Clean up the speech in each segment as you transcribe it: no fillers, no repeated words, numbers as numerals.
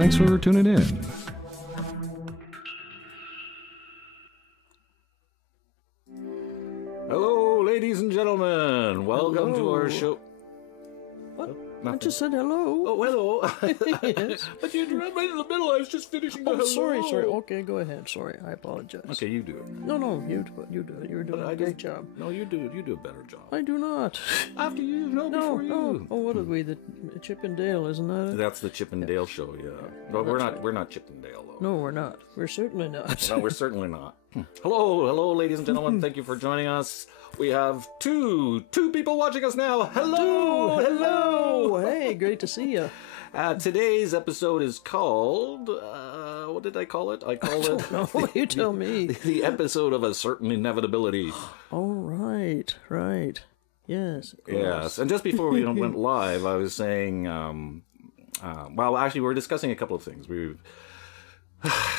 Thanks for tuning in. Hello, ladies and gentlemen. Welcome to our show. What? Nothing. I just said hello. Oh, hello. Yes. But you interrupted right in the middle. I was just finishing the hello. Sorry. Okay, go ahead. Sorry, I apologize. Okay, you do it. No, you do it. You're doing a great job. No, you do it. You do a better job. I do not. After you, before you. Oh, what are we? The Chip and Dale, isn't that it? That's the Chip and Dale show, yeah. No, we're not Chip and Dale, though. No, we're not. We're certainly not. No, we're certainly not. Hello, ladies and gentlemen. Thank you for joining us. We have two people watching us now. Hello. Hey, great to see you. Today's episode is called, what did I call it? I called it... No, you tell me. The episode of A Certain Inevitability. Oh, right. Yes, of course. Yes, and just before we went live, I was saying, well, actually, we were discussing a couple of things.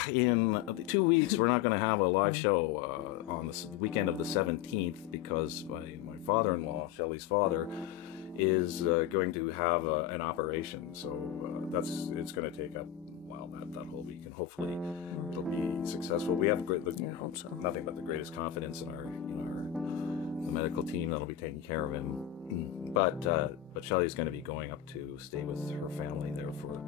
In 2 weeks, we're not going to have a live show on the weekend of the 17th because my father-in-law, Shelley's father, is going to have an operation. So it's going to take up that whole week, and hopefully it'll be successful. We have hope so. Nothing but the greatest confidence in the medical team that'll be taking care of him. But Shelley's going to be going up to stay with her family there for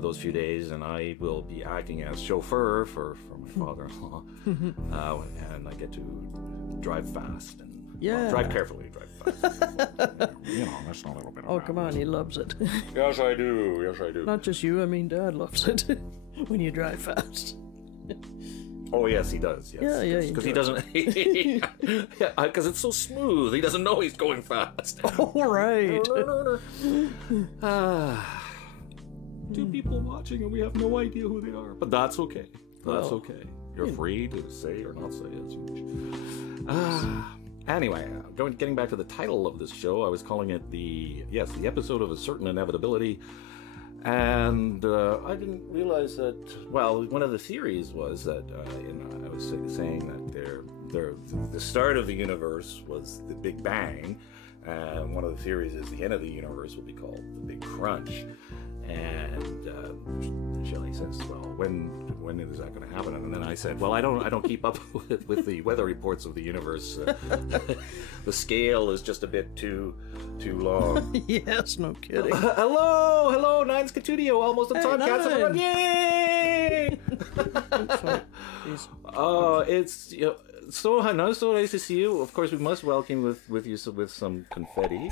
those few days, and I will be acting as chauffeur for my father-in-law, and I get to drive fast and drive carefully, drive fast. That's not a little bit. Oh, come on, he loves it. Yes, I do. Not just you. I mean, Dad loves it when you drive fast. Oh yes, he does. Yes. Yeah. Because he doesn't. Yeah, because it's so smooth. He doesn't know he's going fast. All right. Two people watching and we have no idea who they are. But that's okay. Okay. You're free to say or not say as you wish. Anyway, getting back to the title of this show, I was calling it the episode of A Certain Inevitability. And I didn't realize that, well, one of the theories was that, I was saying that the start of the universe was the Big Bang. And one of the theories is the end of the universe will be called the Big Crunch. And Shelley says, well, when is that going to happen? And then I said, well, I don't keep up with the weather reports of the universe. The scale is just a bit too long. Yes, no kidding. Hello, Nines Catudio, almost a podcast. Everyone, yay! It's so nice to see you. Of course, we must welcome with you with some confetti.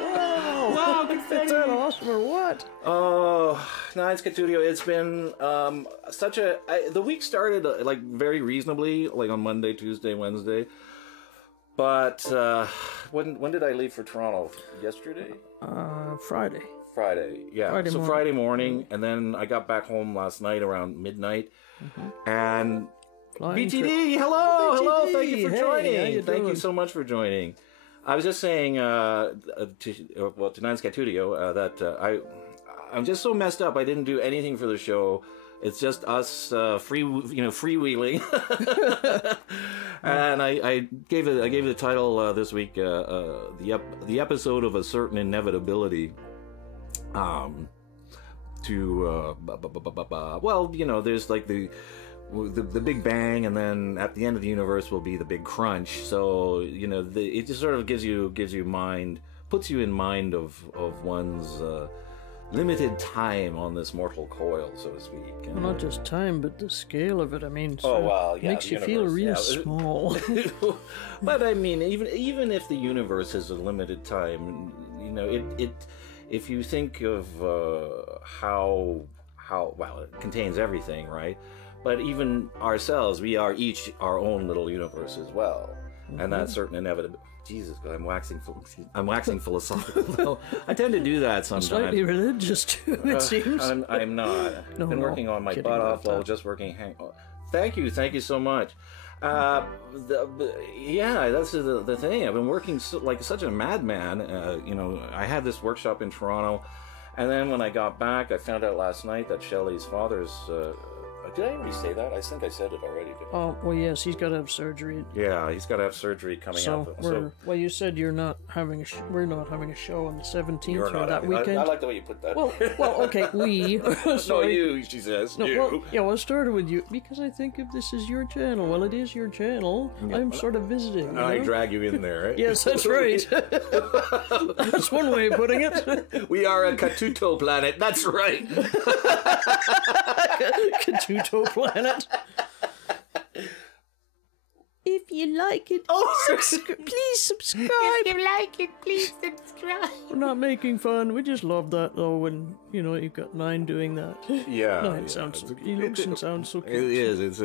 Oh, wow, confetti! Is that awesome or what? Oh, Nines Catudio, it's been the week started like very reasonably, like on Monday, Tuesday, Wednesday. But when did I leave for Toronto? Yesterday? Friday. Yeah. Friday morning, and then I got back home last night around midnight, and BTD, hello, thank you for joining. Thank you so much for joining. I was just saying to Nines Catudio that I'm just so messed up. I didn't do anything for the show. It's just us freewheeling. And I gave it the title this week, the episode of A Certain Inevitability. There's like the Big Bang, and then at the end of the universe will be the Big Crunch. So it just sort of puts you in mind of one's limited time on this mortal coil, so to speak. Well, not just time, but the scale of it. I mean, makes you universe, feel real small. But I mean, even if the universe has a limited time, if you think of how it contains everything, right? But even ourselves, we are each our own little universe as well, and that's certain inevitable. Jesus, I'm waxing philosophical. I tend to do that sometimes. Slightly religious too, it seems. I'm not. I've been working on my butt off while just working. Thank you so much. That's the thing. I've been working like such a madman. I had this workshop in Toronto, and then when I got back, I found out last night that Shelley's father's Did I already say that? I think I said it already, didn't I? Oh, well, yes, he's got to have surgery. Yeah, he's got to have surgery coming up. So, well, you said you're not having we're not having a show on the 17th or that weekend. I like the way you put that. Well, okay, we. No, you, she says. No, you. Well, yeah, well, I started with you because I think if this is your channel, well, it is your channel. Yeah, I'm sort of visiting. I drag you in there, right? Yes, that's right. That's one way of putting it. We are a Katuto planet. That's right. Katuto planet. If you like it, please subscribe. If you like it, please subscribe. We're not making fun. We just love that, though, when, you know, you've got Nine doing that. Yeah. Nine sounds so, he looks and sounds so cute. It is. It's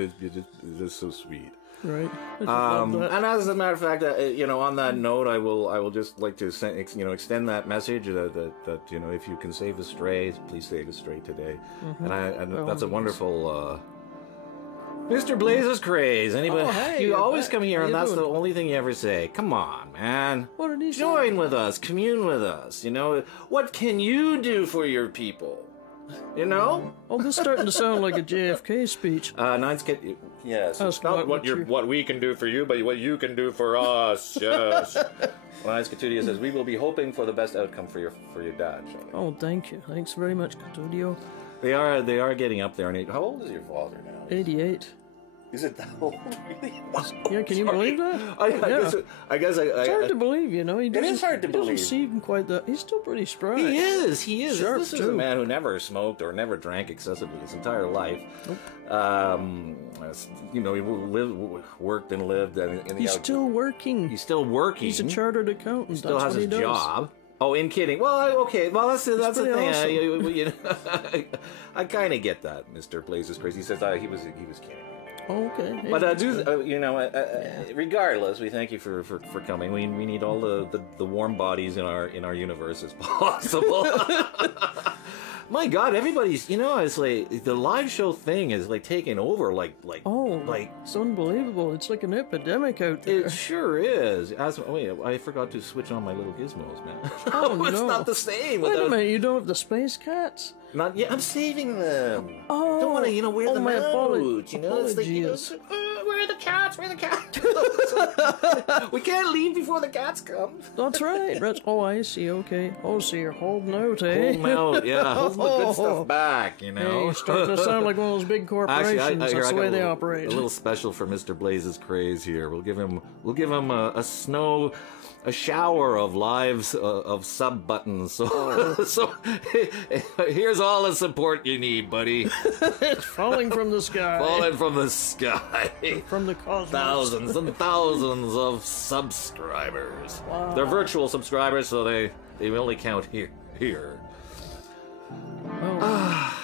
just so sweet. Right. I just love that. And as a matter of fact, you know, on that note, I will just like to extend that message that you know, if you can save a stray, please save a stray today. And that's a wonderful. Mr. Blazes Craze. Anybody? Hey, you always come here, and that's doing? the only thing you ever say. Come on, man. What did he say? Join with us. Commune with us. You know, what can you do for your people? You know? Oh, this is starting to sound like a JFK speech. Yes. That's not what we can do for you, but what you can do for us. Yes. Nice Catudio says, we will be hoping for the best outcome for your dad. Oh, thank you. Thanks very much, Catudio. They are getting up there in age. How old is your father now? 88. Is it that old? Really? Yeah, can you believe that? I guess it's hard to believe, you know. It is hard to believe. He doesn't seem quite that. He's still pretty spry. He is. Sharp, this is a man who never smoked or never drank excessively his entire life. Nope. You know, he worked and lived. He's still working. He's still working. He's a chartered accountant. He still has his job. Oh, in kidding. Well, okay. Well, that's the thing. Awesome. You know, I kind of get that. Mr. Blazes Crazy. He says he was kidding. Oh, okay. Hey, but you know, regardless, we thank you for coming. We need all the warm bodies in our universe as possible. My God, everybody's, you know, it's like the live show thing is like taking over, like it's unbelievable. It's like an epidemic out there. It sure is. Wait, I forgot to switch on my little gizmos, man. Oh, it's no. not the same. Wait a minute, you don't have the space cats? Not yet. I'm saving them. Oh, don't want to, you know, wear them out. You know, apologies. it's like, you know, where are the cats? Where are the cats? We can't leave before the cats come. That's right. Oh, I see. Okay. Oh, so you're holding out, eh? Holding out, yeah. Holding the good stuff back, you know. Hey, you're starting to sound like one of those big corporations. Actually, that's the way they operate. A little special for Mr. Blazes Craze here. We'll give him a shower of lives of sub buttons. So here's all the support you need, buddy. It's falling from the sky. Falling from the sky. From the cosmos. Thousands and thousands of subscribers. Wow. They're virtual subscribers, so they only count here. Oh.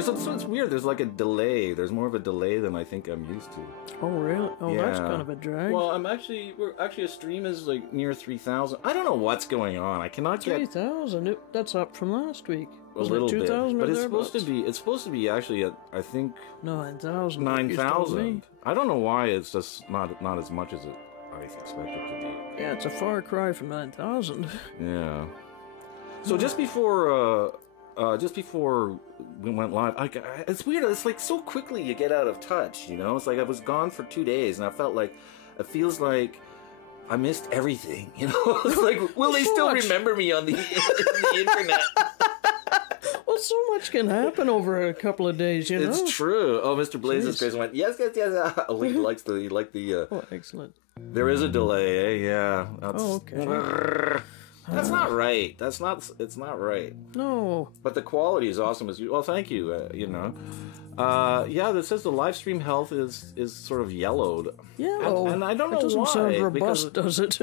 So it's weird. There's like a delay. There's more of a delay than I think I'm used to. Oh, really? Oh, yeah. That's kind of a drag. Well, a stream is like near 3,000. I don't know what's going on. I cannot get 3,000. That's up from last week. A little bit, but it's supposed to be actually at, I think 9,000. 9,000. I don't know why it's just not as much as I expected it to be. Yeah, it's a far cry from 9,000. Yeah. So just before we went live, it's weird. It's like so quickly you get out of touch, you know? It's like I was gone for 2 days, and it feels like I missed everything, you know? It's like, will they still remember me on the internet? Well, so much can happen over a couple of days, you know? It's true. Oh, Mr. Blazes Crazy went, yes. Oh, he liked the... Oh, excellent. There is a delay, eh? Yeah. Okay. That's not right. It's not right. No. But the quality is awesome as you. Well, thank you. You know. Yeah, this says the live stream health is sort of yellowed. Yellow. And I don't know why. It doesn't sound robust, does it?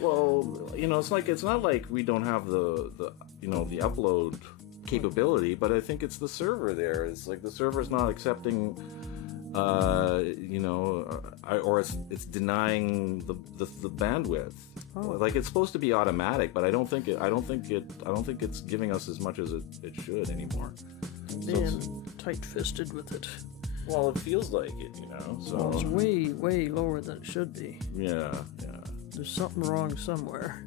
Well, you know, it's not like we don't have the upload capability, but I think it's the server there. It's like the server's not accepting. Or it's denying the bandwidth. Oh. Like it's supposed to be automatic, but I don't think it's giving us as much as it should anymore. Being tight-fisted with it. Well, it feels like it, you know. So well, it's way, way lower than it should be. Yeah. There's something wrong somewhere.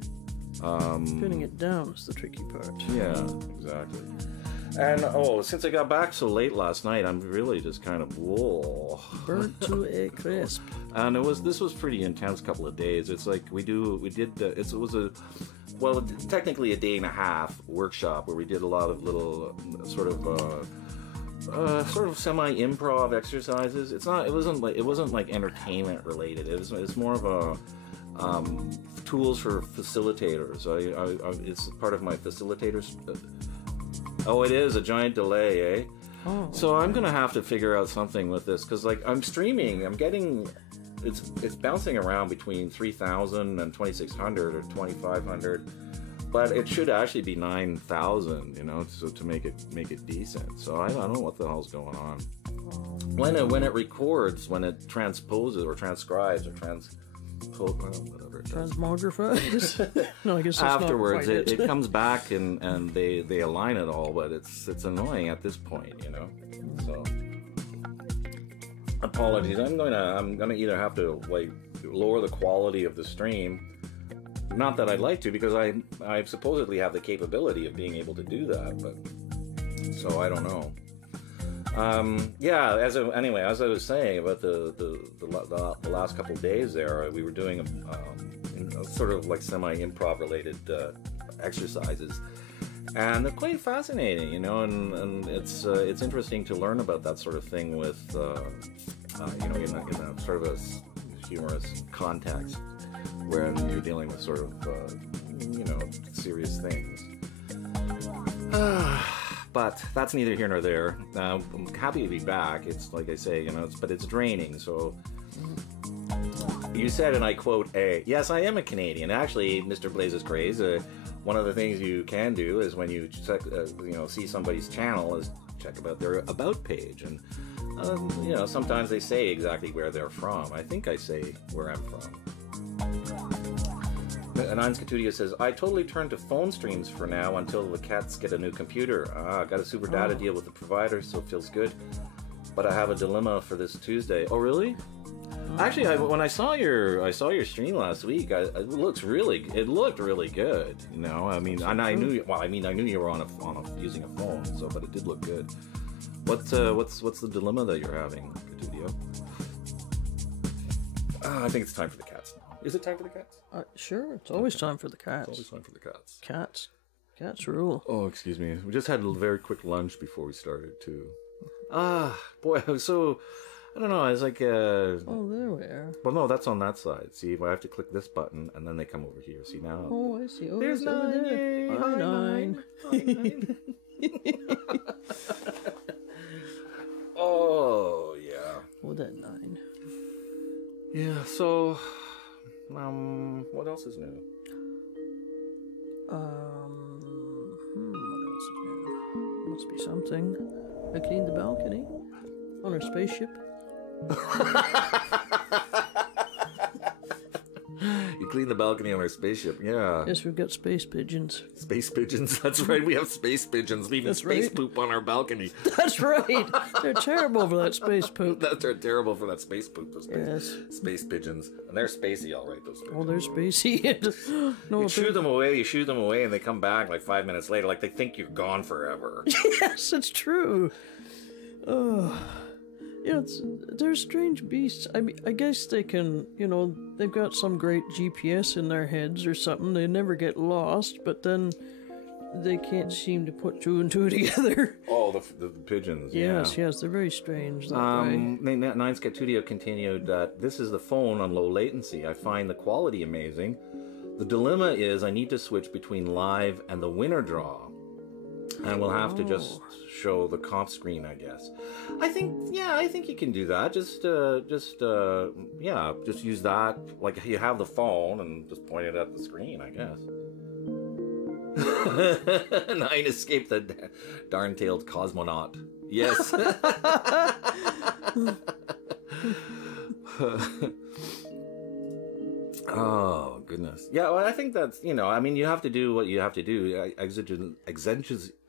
Pinning it down is the tricky part. Yeah, exactly. And since I got back so late last night, I'm really just kind of burnt to a crisp. And this was pretty intense couple of days. It's like technically a day and a half workshop where we did a lot of little sort of semi-improv exercises. It wasn't like entertainment related. It's more of a tools for facilitators. It's part of my facilitators. Oh, it is a giant delay, eh? Oh. So I'm gonna have to figure out something with this because like I'm streaming, I'm getting it's bouncing around between 3,000 and 2,600 or 2,500, but it should actually be 9,000, so to make it decent. So I don't know what the hell's going on. When it records, when it transposes or transcribes or whatever. Transmogrifies? No, I guess that's afterwards not quite it comes back and they align it all, but it's annoying at this point, So apologies. I'm gonna either have to like lower the quality of the stream. Not that I'd like to, because I supposedly have the capability of being able to do that, but so I don't know. As I was saying about the last couple of days there, we were doing a sort of like semi-improv related exercises, and they're quite fascinating, and it's interesting to learn about that sort of thing with in a sort of a humorous context where you're dealing with sort of serious things. But that's neither here nor there. I'm happy to be back. It's like I say, but it's draining. So you said, and I quote, yes, I am a Canadian. Actually, Mr. Blazes Craze, one of the things you can do is when you check, see somebody's channel, is check about their about page. And, sometimes they say exactly where they're from. I think I say where I'm from. Anons Katudia says, I totally turned to phone streams for now until the cats get a new computer. Got a super data deal with the provider, so it feels good. But I have a dilemma for this Tuesday. Oh, really? Actually, when I saw your stream last week, it looked really good. I knew you were using a phone, but it did look good. What's the dilemma that you're having, Katudia? I think it's time for the cats now. Is it time for the cats? Sure, it's always time for the cats. It's always time for the cats. Cats rule. Oh, excuse me. We just had a very quick lunch before we started, too. Boy, I was so... I don't know, I was like... Oh, there we are. Well, no, that's on that side. See, I have to click this button, and then they come over here. See, now... Oh, I see. Oh, there's over Nine. there. Hi, Nine. Oh, yeah. Oh, that 9. Yeah, so... what else is new? What else is new? Must be something. I cleaned the balcony on our spaceship. You cleaned the balcony on our spaceship, yeah. Yes, we've got space pigeons. Space pigeons, that's right. We have space pigeons leaving space poop on our balcony. That's right. They're terrible for that space poop. They're terrible for that space poop. Those space pigeons. And they're spacey, all right, those pigeons. Oh, they're spacey. No, you shoot them away, and they come back like 5 minutes later, like they think you're gone forever. Yes, it's true. They're strange beasts. I mean, I guess they can, they've got some great GPS in their heads or something. They never get lost, but then they can't seem to put 2 and 2 together. Oh, the pigeons. Yes, they're very strange that way. Nines Catudio continued that this is the phone on low latency. I find the quality amazing. The dilemma is I need to switch between live and the winner draw. And we'll have to just show the comp screen, I guess. I think you can do that. Just use that. Like you have the phone and just point it at the screen, I guess. 9 escaped the darn-tailed cosmonaut. Yes. Oh, goodness. Yeah, well, I think that's, you have to do what you have to do.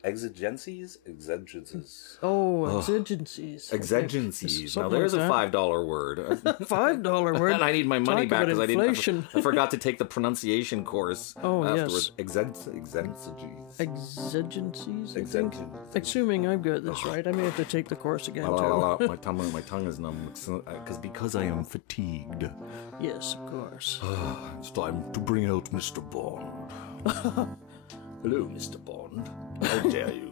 Exigencies? Exigencies. Oh, exigencies. Exigencies. Now Something there's like a that. $5 word. $5 word. And I need my money Talk back about because inflation. I forgot to take the pronunciation course Oh, afterwards. yes. Exigencies. Exigencies, I think. Exigencies. Assuming I've got this right, I may have to take the course again, too. My tongue is numb because I am fatigued. Yes, of course. It's time to bring out Mr. Bond. Hello, Mr. Bond. How dare you?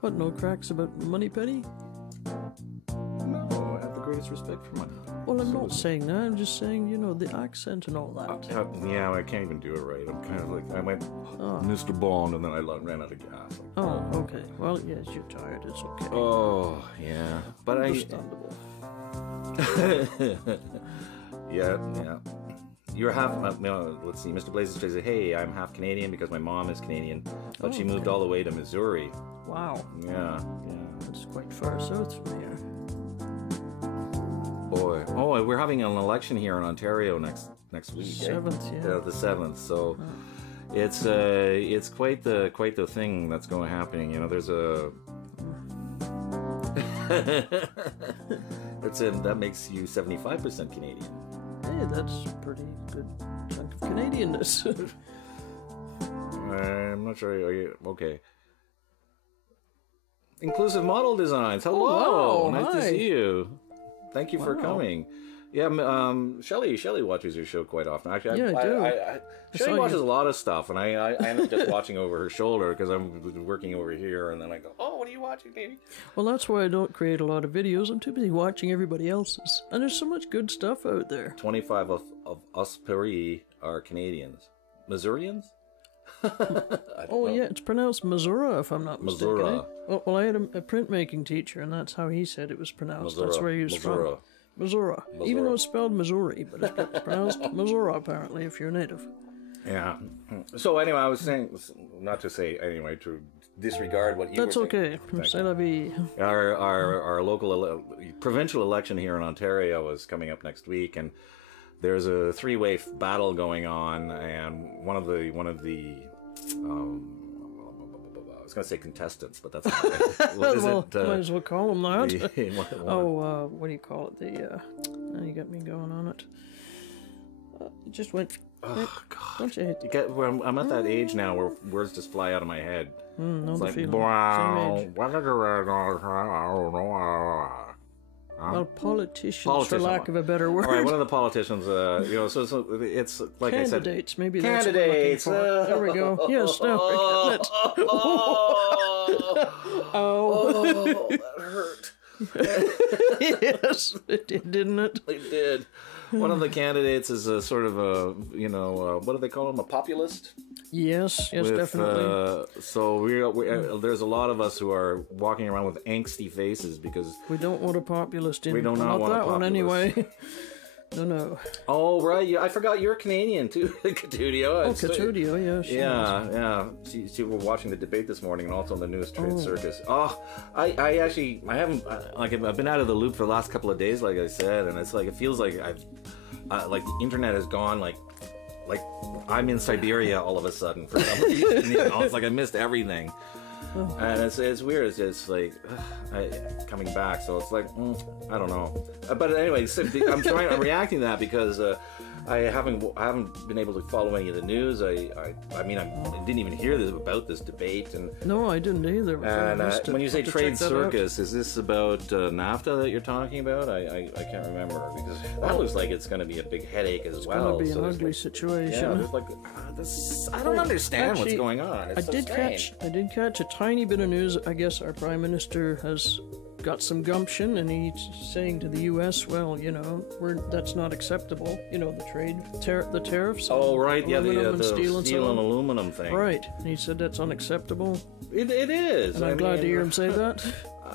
What, no cracks about Moneypenny? No, I have the greatest respect for money. Well, I'm not saying that. I'm just saying, you know, the accent and all that. Yeah, I can't even do it right. I'm kind of like, I went, Mr. Bond, and then I ran out of gas. Oh, okay. Well, yes, you're tired. It's okay. Oh, yeah. But Understandable. Yeah. You're half, let's see, Mr. Blazes says, hey, I'm half Canadian because my mom is Canadian, but she moved all the way to Missouri. Wow. Yeah. That's quite far south from here. Boy. Oh, we're having an election here in Ontario next week. 7th, yeah. The 7th. So it's quite the thing that's happening. You know, there's a that makes you 75% Canadian. Hey, that's a pretty good chunk of Canadianness. I'm not sure. Okay. Inclusive Model Designs. Hello. Oh, wow. Nice to Hi. see you. Thank you for coming. Yeah, Shelley watches your show quite often. Actually, Yeah, I do. Shelley watches a lot of stuff, and I end up just watching over her shoulder because I'm working over here, and then I go, oh, what are you watching, baby? Well, that's why I don't create a lot of videos. I'm too busy watching everybody else's. And there's so much good stuff out there. 25 of us Paris are Canadians. Missourians? I don't know. Yeah, it's pronounced Missouri, if I'm not mistaken. Missouri. Eh? Well, I had a printmaking teacher, and that's how he said it was pronounced. That's where he was from. Missouri. Even though it's spelled Missouri, but it's pronounced Missouri, apparently, if you're native. Yeah. So anyway, I was saying, not to say anyway, to disregard what you That's were okay. C'est la vie. Our local provincial election here in Ontario is coming up next week, and there's a three-way battle going on, and one of the I was going to say contestants, but that's not right. What is Well, it? might as well call them that. What What do you call it? Now you got me going on it. It just went. Oh, God. Don't you hate I'm at that age now where words just fly out of my head. know It's the like, feeling. wow. Same age. Well, politicians, for lack of a better word. All right, one of the politicians, so it's like Candidates, I said. maybe that's what we're looking Candidates. for. There we go. Yes, now we're getting it. Oh, that hurt. Yes, it did, didn't it? It did. One of the candidates is a sort of a, what do they call him? A populist? Yes, definitely. So there's a lot of us who are walking around with angsty faces because We don't want a populist in. We do not Not want a that one populist. anyway. No. Oh, right. Yeah, I forgot you're Canadian too, Catudio. Oh, Catudio, yes. Yeah. See, we're watching the debate this morning, and also on the newest Trade Circus. Oh, I haven't I've been out of the loop for the last couple of days, like I said, and it's like it feels like like the internet has gone like I'm in Siberia all of a sudden for some reason. It's like I missed everything. And it's weird. It's just like coming back. So it's like I don't know. But anyway, I'm reacting to that because I haven't been able to follow any of the news. I didn't even hear about this debate. And No, I didn't either. and when you say Trade Circus, is this about NAFTA that you're talking about? I can't remember because that looks like it's going to be a big headache as well. It's going to be an there's ugly situation. Yeah, there's I don't understand what's Actually, going on. It's I did catch a tiny bit of news. I guess our Prime Minister has got some gumption, and he's saying to the U.S., well, that's not acceptable. The trade, the tariffs. Oh, right, yeah, aluminum the and steel and so on. aluminum thing. Right, and he said that's unacceptable. It is. And I'm glad to hear him say that.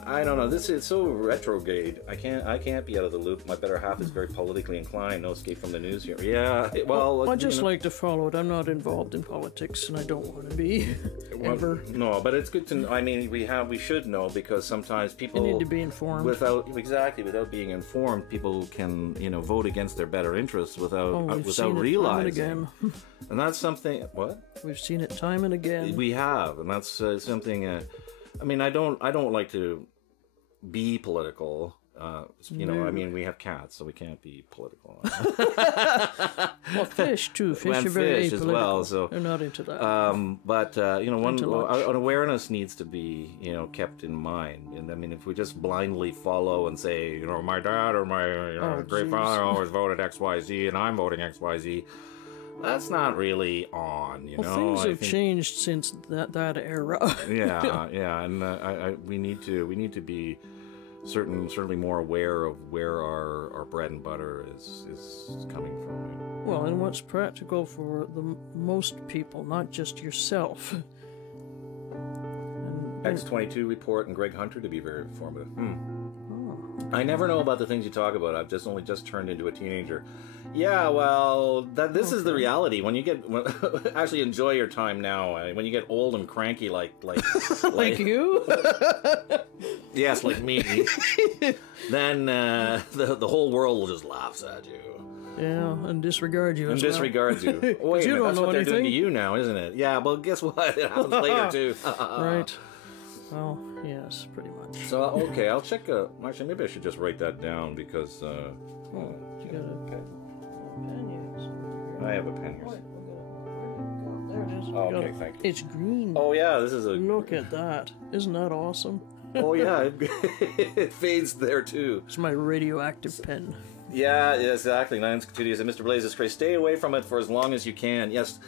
I don't know. This is so retrograde. I can't be out of the loop. My better half is very politically inclined. No escape from the news here. Yeah. Well, I just like to follow it. I'm not involved in politics, and I don't want to be ever. No, but it's good to know. I mean, we should know because sometimes people You need to be informed. without being informed. People can vote against their better interests without We've seen it realizing. again. And that's something. What? We've seen it time and again. We have, and that's something. I mean, I don't like to be political. You know, I mean, we have cats, so we can't be political. Well, fish too. Fish and are very fish as apolitical. well. So they're not into that. but you know, an awareness needs to be, you know, kept in mind. And I mean, if we just blindly follow and say, you know, my dad or my great father always voted X, Y, Z, and I'm voting X, Y, Z. That's not really on, you know. Things have changed since that era. yeah, and we need to be certainly more aware of where our bread and butter is coming from. Well, and what's practical for the most people, not just yourself. X-22 report and Greg Hunter to be very informative. I never know about the things you talk about. I've only just turned into a teenager. Yeah, well, this is the reality. When you get actually enjoy your time now. When you get old and cranky, like you. Yes, like me. Then the whole world will just laugh at you. Yeah, and disregard you. And disregards you. Wait, you don't that's know what they're doing to anything. you now, isn't it? Yeah, well, guess what? It happens later too. Right. Well, yes, pretty much. So okay, I'll check. Actually, maybe I should just write that down because. You got a pen? Yes. I have a pen here. There it is. Oh, okay, thank you. It's green. Oh yeah, this is a. Look at that. Isn't that awesome? Oh yeah, it fades there too. It's my radioactive pen. Yeah, exactly. Lions Studios and Mr. Blaze is crazy. Stay away from it for as long as you can. Yes,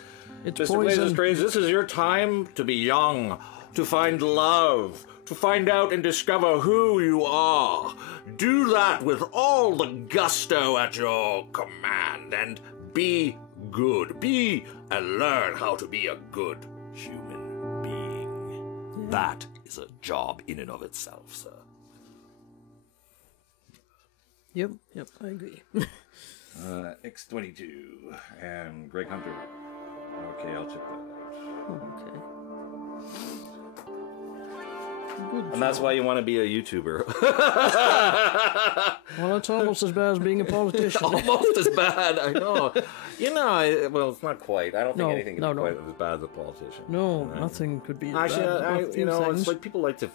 It's Mr. Blaze is poison. crazy. This is your time to be young, to find love, to find out and discover who you are. Do that with all the gusto at your command, and be good. Be and learn how to be a good human being. Yeah. That is a job in and of itself, sir. Yep, I agree. X-22 and Greg Hunter. Okay, I'll check that out. Okay. Good And that's why you want to be a YouTuber. Well, it's almost as bad as being a politician. Almost as bad, I know. You know, well, it's not quite. I don't think anything is quite as bad as a politician. No, nothing could be as Actually, bad. you know, it's like people like to,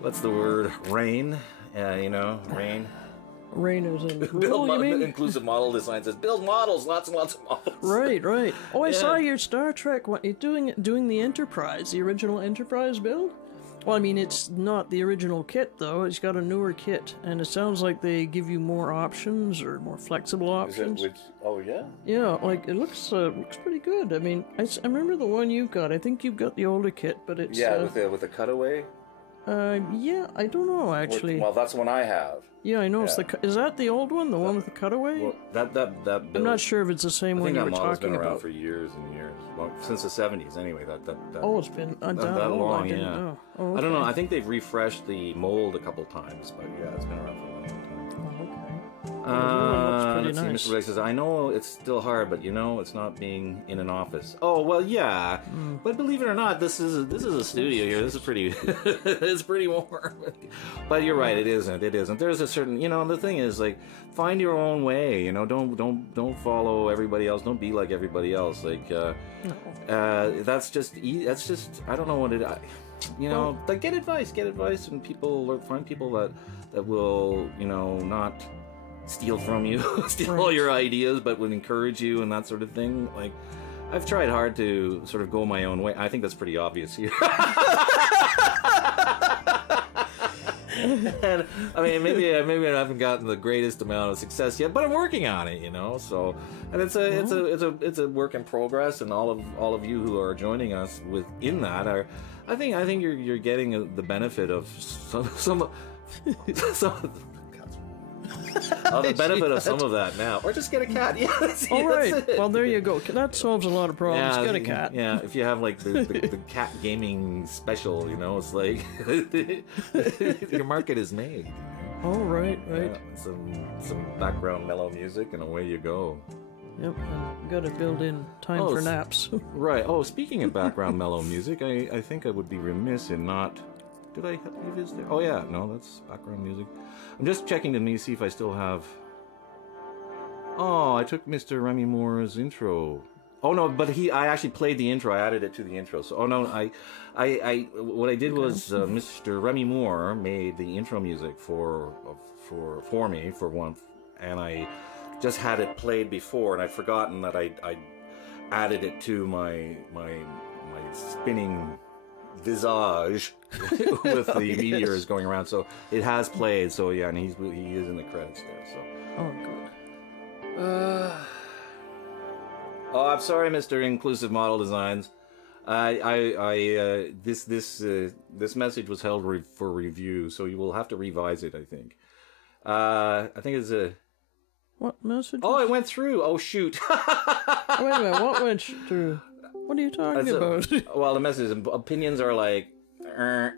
what's the word? Rain. You know, rain. Rain is in. Build you mean? inclusive model design says build models, lots and lots of models. Right. Oh, I saw your Star Trek. What you doing the Enterprise, the original Enterprise build? Well, I mean, it's not the original kit though. It's got a newer kit, and it sounds like they give you more options or more flexible options. Oh yeah. Yeah, like it looks pretty good. I mean, I remember the one you've got. I think you've got the older kit, but it's with the cutaway. Yeah, I don't know actually. Well, that's the one I have. Yeah, I know it's is that the old one, the one with the cutaway? Well, that build, I'm not sure if it's the same one you were model's talking been around about. for years and years, well, since the 70s anyway. Oh, it's been that long, I didn't yeah. know. Oh, okay. I don't know. I think they've refreshed the mold a couple times, but yeah, it's been around for a long time. Looks Let's pretty see, Mr. Blake says, I know it's still hard, but you know, it's not being in an office. Oh, well, yeah. But believe it or not, this is a studio here. This is pretty, it's pretty warm. But you're right, it isn't. There's a certain, you know, the thing is, like, find your own way, you know, don't follow everybody else. Don't be like everybody else. Like, that's just, I don't know what it, you know, like, get advice, and find people that will, you know, not steal from you, all your ideas, but would encourage you and that sort of thing. Like, I've tried hard to sort of go my own way. I think that's pretty obvious here. And, I mean, maybe I haven't gotten the greatest amount of success yet, but I'm working on it, you know. So, and it's a work in progress, and all of you who are joining us within that are, I think you're getting the benefit of some the benefit of some of that now, or just get a cat. Yeah, all right. Well, there you go. That solves a lot of problems. Get a cat. Yeah, if you have like the cat gaming special, you know, it's like your market is made. Oh, right. Yeah, some background mellow music, and away you go. Yep, and got to build in time for naps. Right. Oh, speaking of background mellow music, I think I would be remiss in not. Did I leave his there? Oh yeah, no, that's background music. I'm just checking to see if I still have. Oh, I took Mr. Remy Moore's intro. Oh no, but I actually played the intro. I added it to the intro. So what I did was Mr. Remy Moore made the intro music for me for one, and I just had it played before, and I'd forgotten that I added it to my spinning visage with the meteors going around. So it has played. So yeah, and he is in the credits there. So. Oh, good. Oh, I'm sorry, Mr. Inclusive Model Designs. This message was held for review, so you will have to revise it. I think. I think it's a. What message? Oh, it went through. Oh, shoot. Wait a minute. What went through? What are you talking about? Well, the message opinions are like,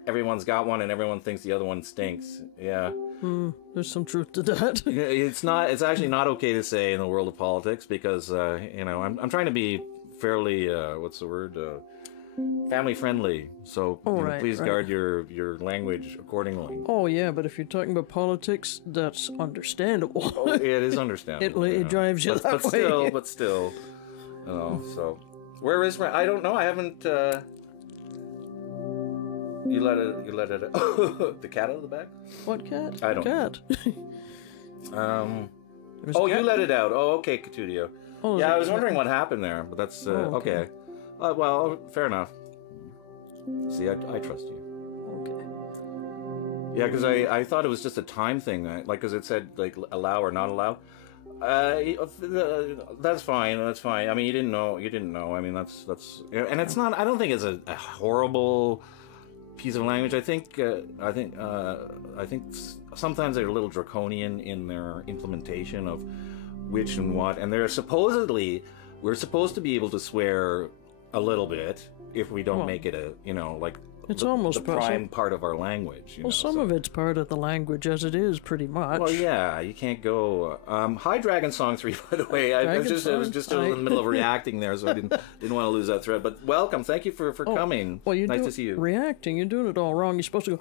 everyone's got one, and everyone thinks the other one stinks. Yeah. There's some truth to that. It's not. It's actually not okay to say in the world of politics because I'm trying to be fairly what's the word family friendly. So please guard your language accordingly. Oh yeah, but if you're talking about politics, that's understandable. Oh, it is understandable. It drives you that way. But still. So where is my? I don't know. I haven't. You let it. The cat out of the bag? What cat? I don't. Cat. You let it out. Oh, okay, Catudio. Oh, yeah, I was wondering what happened there, but that's okay. Well, fair enough. See, I trust you. Okay. Yeah, because I thought it was just a time thing, because it said like allow or not allow. That's fine. That's fine. I mean, you didn't know. I mean, that's and it's not. I don't think it's a horrible piece of language. I think sometimes they're a little draconian in their implementation of which and what, and we're supposed to be able to swear a little bit if we don't make it it's almost the prime part of our language. Some of it's part of the language as it is, pretty much. Well, yeah, you can't go. Hi, Dragon Song 3. By the way, I was just in the middle of reacting there, so I didn't want to lose that thread. But welcome, thank you for coming. Well, nice to see you. Reacting, you're doing it all wrong. You're supposed to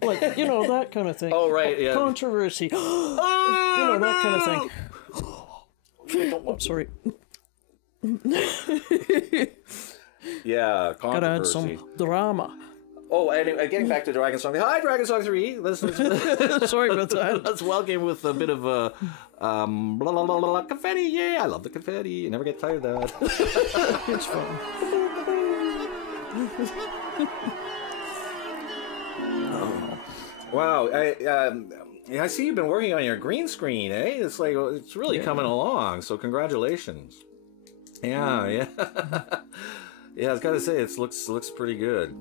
go like that kind of thing. Oh right, yeah. Controversy. That kind of thing. Oh, sorry. Yeah, controversy. Gotta add some drama. Oh, anyway, getting back to Dragon Song. Hi, Dragon Song 3. Sorry about that. Let's welcome with a bit of blah, blah, blah, blah, blah, confetti. Yeah, I love the confetti. You never get tired of that. It's fun. Wow. I see you've been working on your green screen, eh? It's like it's really coming along. So congratulations. Yeah. Yeah, I was gotta say it looks pretty good.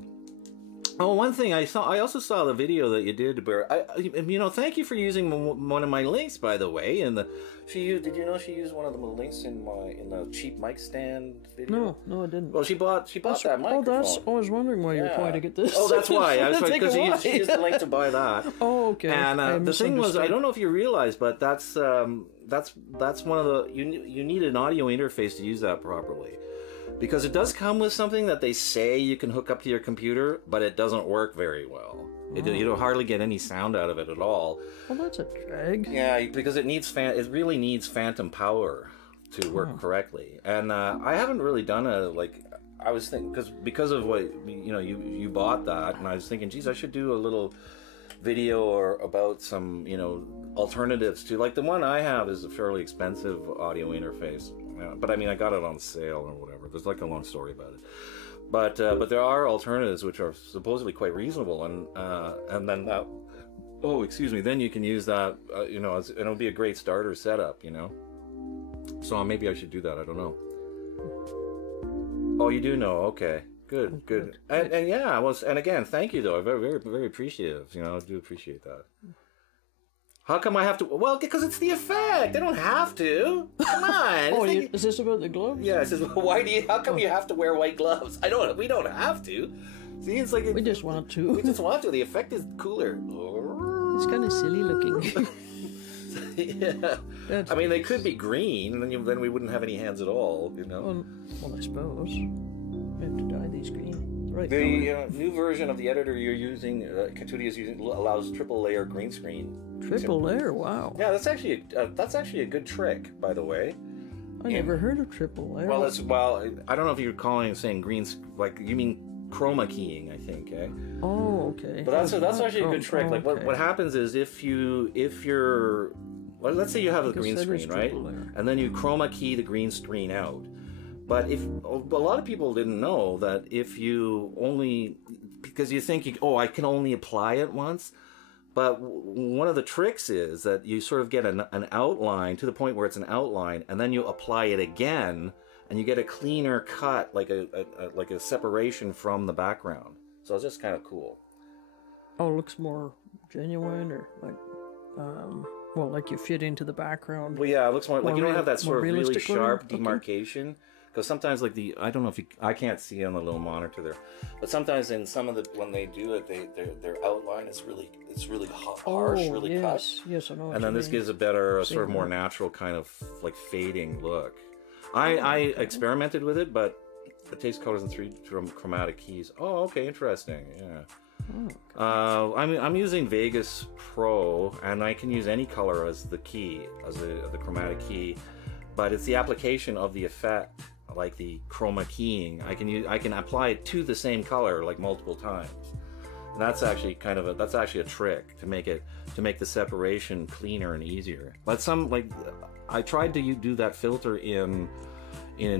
Oh, one thing I also saw the video that you did where thank you for using one of my links, by the way. And did you know she used one of the links in the cheap mic stand video? No, I didn't. Well, she bought that microphone. I was wondering why you were trying to get this. Oh, that's why. I was because she used the link to buy that. Oh, okay. And the thing was, I don't know if you realize, but that's one of the you need an audio interface to use that properly. Because it does come with something that they say you can hook up to your computer, but it doesn't work very well. You don't hardly get any sound out of it at all. Well, that's a drag. Yeah, because it really needs phantom power to work correctly. And I haven't really done I was thinking, because of what, you bought that, and I was thinking, geez, I should do a little video about some, alternatives to, like the one I have is a fairly expensive audio interface. But I mean, I got it on sale or whatever. There's like a long story about it. But there are alternatives which are supposedly quite reasonable, and then that. Oh, excuse me. Then you can use that, and it'll be a great starter setup, So maybe I should do that. I don't know. Oh, you do know? Okay, good. And yeah, and again, thank you though. I'm very, very, very appreciative. I do appreciate that. How come I have to? Well, because it's the effect. I don't have to. Come on. Is this about the gloves? Yeah, it says, how come you have to wear white gloves? We don't have to. See, it's like... We just want to. We just want to. The effect is cooler. It's kind of silly looking. Yeah. I mean, they could be green, and then we wouldn't have any hands at all, Well, I suppose. We have to dye these green. Right. The new version of the editor you're using, Catudia is using, allows triple layer green screen. Triple layer, wow. Yeah, that's actually a good trick, by the way. I never heard of triple layer. Well, I don't know if you're saying green, like you mean chroma keying, I think, eh? Oh, okay. But that's actually a good trick. Like what happens is if you're, well, let's say you have a green screen, right? And then you chroma key the green screen out. But a lot of people didn't know that if you only, because you think, I can only apply it once. But one of the tricks is that you sort of get an outline to the point where it's an outline, and then you apply it again, and you get a cleaner cut, like a separation from the background. So it's just kind of cool. Oh, it looks more genuine, or like, like you fit into the background. Well, yeah, it looks more like you don't have that sort of really sharp demarcation. Because sometimes, like I don't know if I can't see on the little monitor there, but sometimes in some of when they do it, their outline is really harsh, really cut. Yes, I know. And then this gives a better, sort of more natural kind of like fading look. I experimented with it, but it takes colors in 3 chromatic keys. Oh, okay, interesting. Yeah. Oh, okay. I'm using Vegas Pro, and I can use any color as the key, as the chromatic key, but it's the application of the effect. Like the chroma keying, I can apply it to the same color like multiple times, and that's actually a trick to make the separation cleaner and easier. But I tried to do that filter in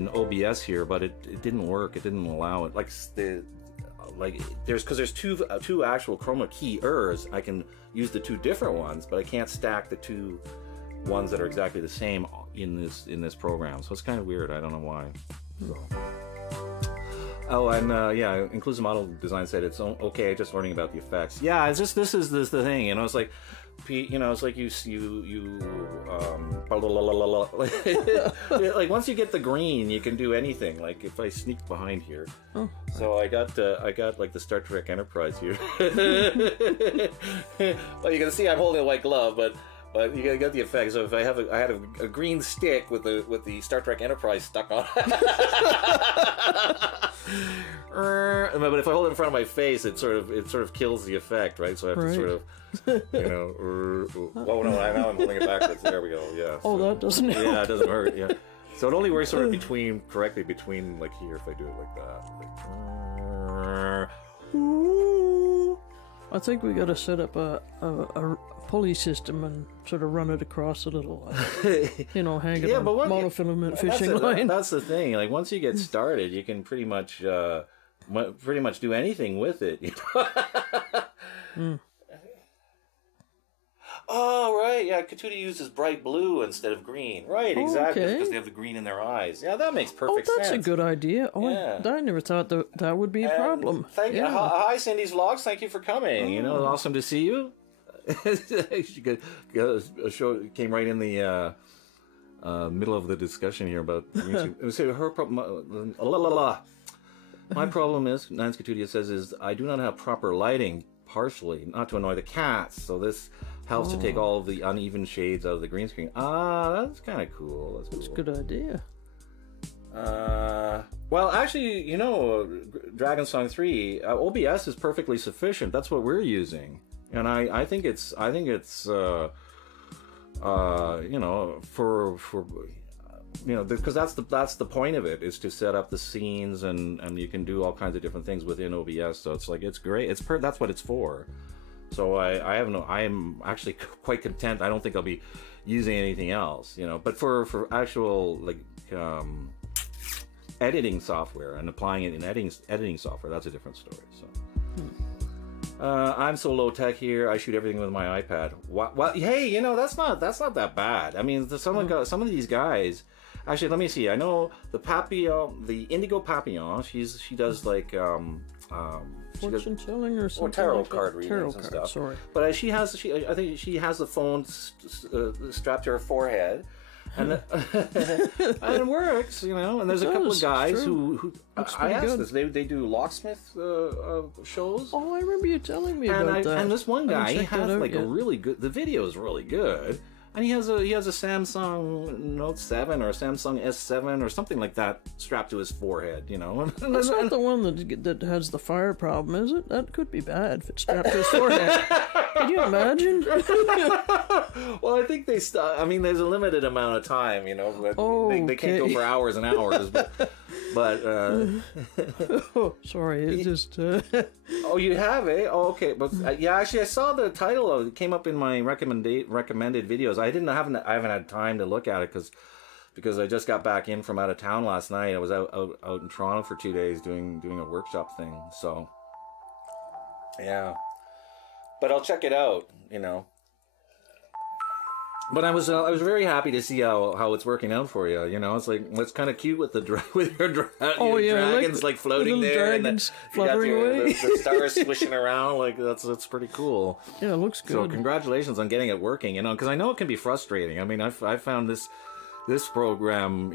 OBS here, but it didn't work. It didn't allow it. There's two actual chroma keyers. I can use the 2 different ones, but I can't stack the 2 ones that are exactly the same in this program, so it's kind of weird. I don't know why. So. Oh, and Inclusive Model Design said it's okay. Just learning about the effects. Yeah, it's just this is the thing. It's like, it's like like once you get the green, you can do anything. Like if I sneak behind here, so I got like the Star Trek Enterprise here. Well, you can see I'm holding a white glove, but you got the effect. So if I had a green stick with the Star Trek Enterprise stuck on it. But if I hold it in front of my face, it sort of kills the effect, right? So I have to sort of, oh no, now I'm holding it backwards. There we go. Yeah. Oh, that doesn't help. Yeah, it doesn't hurt. Yeah. So it only works sort of correctly between like here if I do it like that. I think we got to set up a pulley system and sort of run it across a little, hang it on monofilament fishing line. That's the thing. Like once you get started, you can pretty much do anything with it. Oh, right. Yeah, Katuti uses bright blue instead of green. Right, exactly. Okay. Because they have the green in their eyes. Yeah, that makes perfect sense. Oh, that's a good idea. Oh, yeah. I never thought that would be a problem. Thank you. Hi, Cindy's Vlogs. Thank you for coming. Awesome to see you. A show came right in the middle of the discussion here about her problem. My problem is, Nance Katutia says, is I do not have proper lighting, partially, not to annoy the cats. So this helps to take all of the uneven shades out of the green screen. That's kind of cool. That's a good idea. Well, actually, Dragon Song 3, OBS is perfectly sufficient. That's what we're using. And I think it's for because that's the point of it, is to set up the scenes, and you can do all kinds of different things within OBS. So it's like, it's great. That's what it's for. So I am actually quite content. I don't think I'll be using anything else, but for actual editing software and applying it in editing software, that's a different story. So. I'm so low tech here. I shoot everything with my iPad. Well, hey, that's not that bad. I mean, some of these guys. Actually, let me see. I know the Indigo Papillon. She does like fortune telling or something. Or tarot card readings and stuff. Sorry. But I think she has the phone strapped to her forehead. And it works, And there's a couple of guys who I asked this. They do locksmith shows. Oh, I remember you telling me about that. And this one guy, he has like a really good. The video is really good, And he has a Samsung Note 7 or a Samsung S7 or something like that strapped to his forehead, you know. That's not the one that has the fire problem, is it? That could be bad if it's strapped to his forehead. Can you imagine? Well, I think they I mean, there's a limited amount of time, you know. But they can't go for hours and hours. But oh, sorry, it just. Oh, you have it? Oh, okay. But yeah, actually, I saw the title of it. It came up in my recommended videos. I haven't had time to look at it because I just got back in from out of town last night. I was out in Toronto for 2 days doing a workshop thing. So yeah, but I'll check it out, you know. But I was very happy to see how it's working out for you. You know, it's kind of cute with your dragons like floating there, and fluttering away. The stars swishing around. Like that's pretty cool. Yeah, it looks good. So congratulations on getting it working. You know, because I know it can be frustrating. I mean, I found this program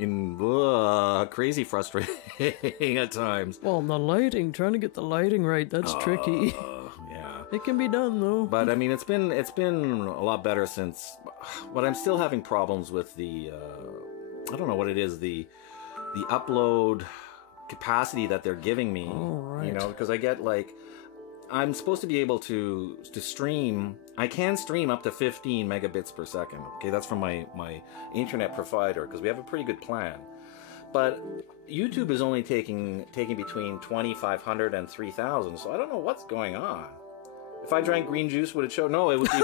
crazy frustrating at times. Well, the lighting, trying to get the lighting right, that's tricky. It can be done though. But I mean, it's been a lot better since. But I'm still having problems with the I don't know what it is, the upload capacity that they're giving me. Oh, right. You know, because I get I'm supposed to be able to stream. I can stream up to 15 megabits per second. Okay, that's from my internet provider because we have a pretty good plan. But YouTube is only taking between 2,500 and 3,000. So I don't know what's going on. If I drank green juice, would it show? No, it would be.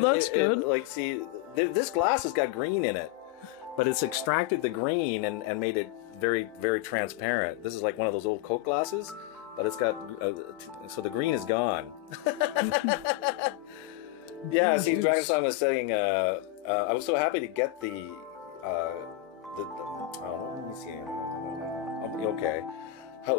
That's good. See, this glass has got green in it, but it's extracted the green and made it very, very transparent. This is like one of those old Coke glasses, but it's got so the green is gone. Yeah, see, Dragon Song was saying, I was so happy to get let me see. Okay.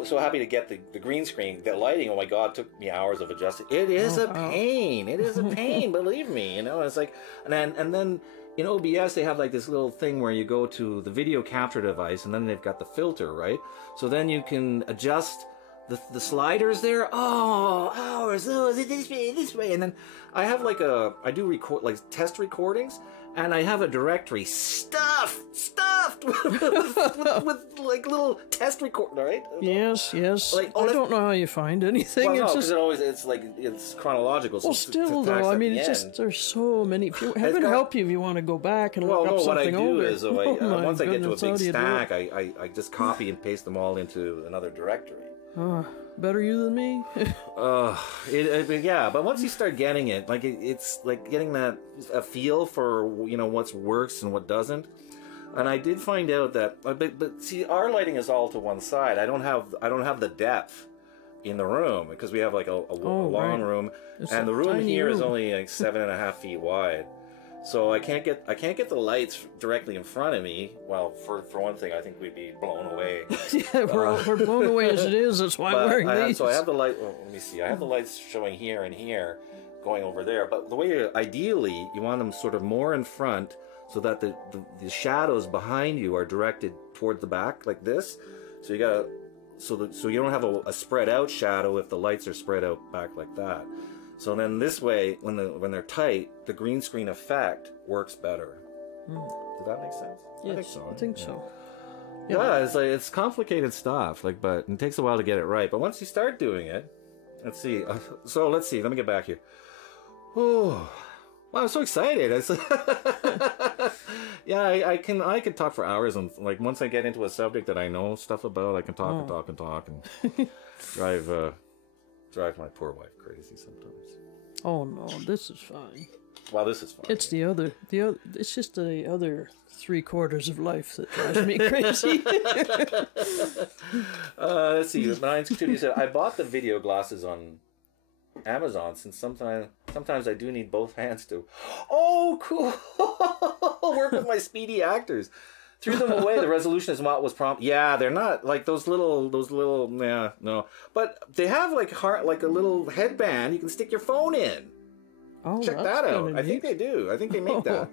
So happy to get the green screen. The lighting, oh my God, took me hours of adjusting. It is a pain. It is a pain, believe me. You know, it's like, and then in OBS they have like this little thing where you go to the video capture device, and then they've got the filter, right? So then you can adjust the sliders there. Oh, hours. Oh, is it this way? And then I have I do record test recordings. And I have a directory stuffed with like little test record, right? Yes. I don't know how you find anything. Well, no, because it's chronological. Well, still though, I mean, it's just there's so many. Heaven help you if you want to go back and look up something older. What I do is, once I get to a big stack, I just copy and paste them all into another directory. Better you than me. Yeah, but once you start getting it, it's like getting a feel for what works and what doesn't. And I did find out that, but see, our lighting is all to one side. I don't have the depth in the room because we have like a long room, and the room here is only like 7.5 feet wide. So I can't get the lights directly in front of me. Well, for one thing, I think we'd be blown away. Yeah, we're blown away as it is. That's why I'm wearing these. So I have the light. Well, let me see. I have the lights showing here and here, going over there. But the way ideally you want them sort of more in front, so that the shadows behind you are directed toward the back like this. So you got so you don't have a spread out shadow if the lights are spread out back like that. So then this way, when they're tight, the green screen effect works better. Does that make sense? Yes, I think so. Yeah, it's complicated stuff, but it takes a while to get it right. But once you start doing it, let's see. Let me get back here. Oh, wow, I'm so excited. Yeah, I can talk for hours, and once I get into a subject that I know stuff about, I can talk and talk and drive my poor wife crazy sometimes. Oh no, this is fine. Well, this is fine. It's it's just the other 3/4 of life that drives me crazy. Let's see. Mine's Studio said, I bought the video glasses on Amazon since sometimes I do need both hands to. Oh, cool! Work with my speedy actors. Threw them away. The resolution is what was prompt. Yeah, they're not like those little. Yeah, no. But they have like a little headband you can stick your phone in. Oh, check that out. I think they do. I think they make that.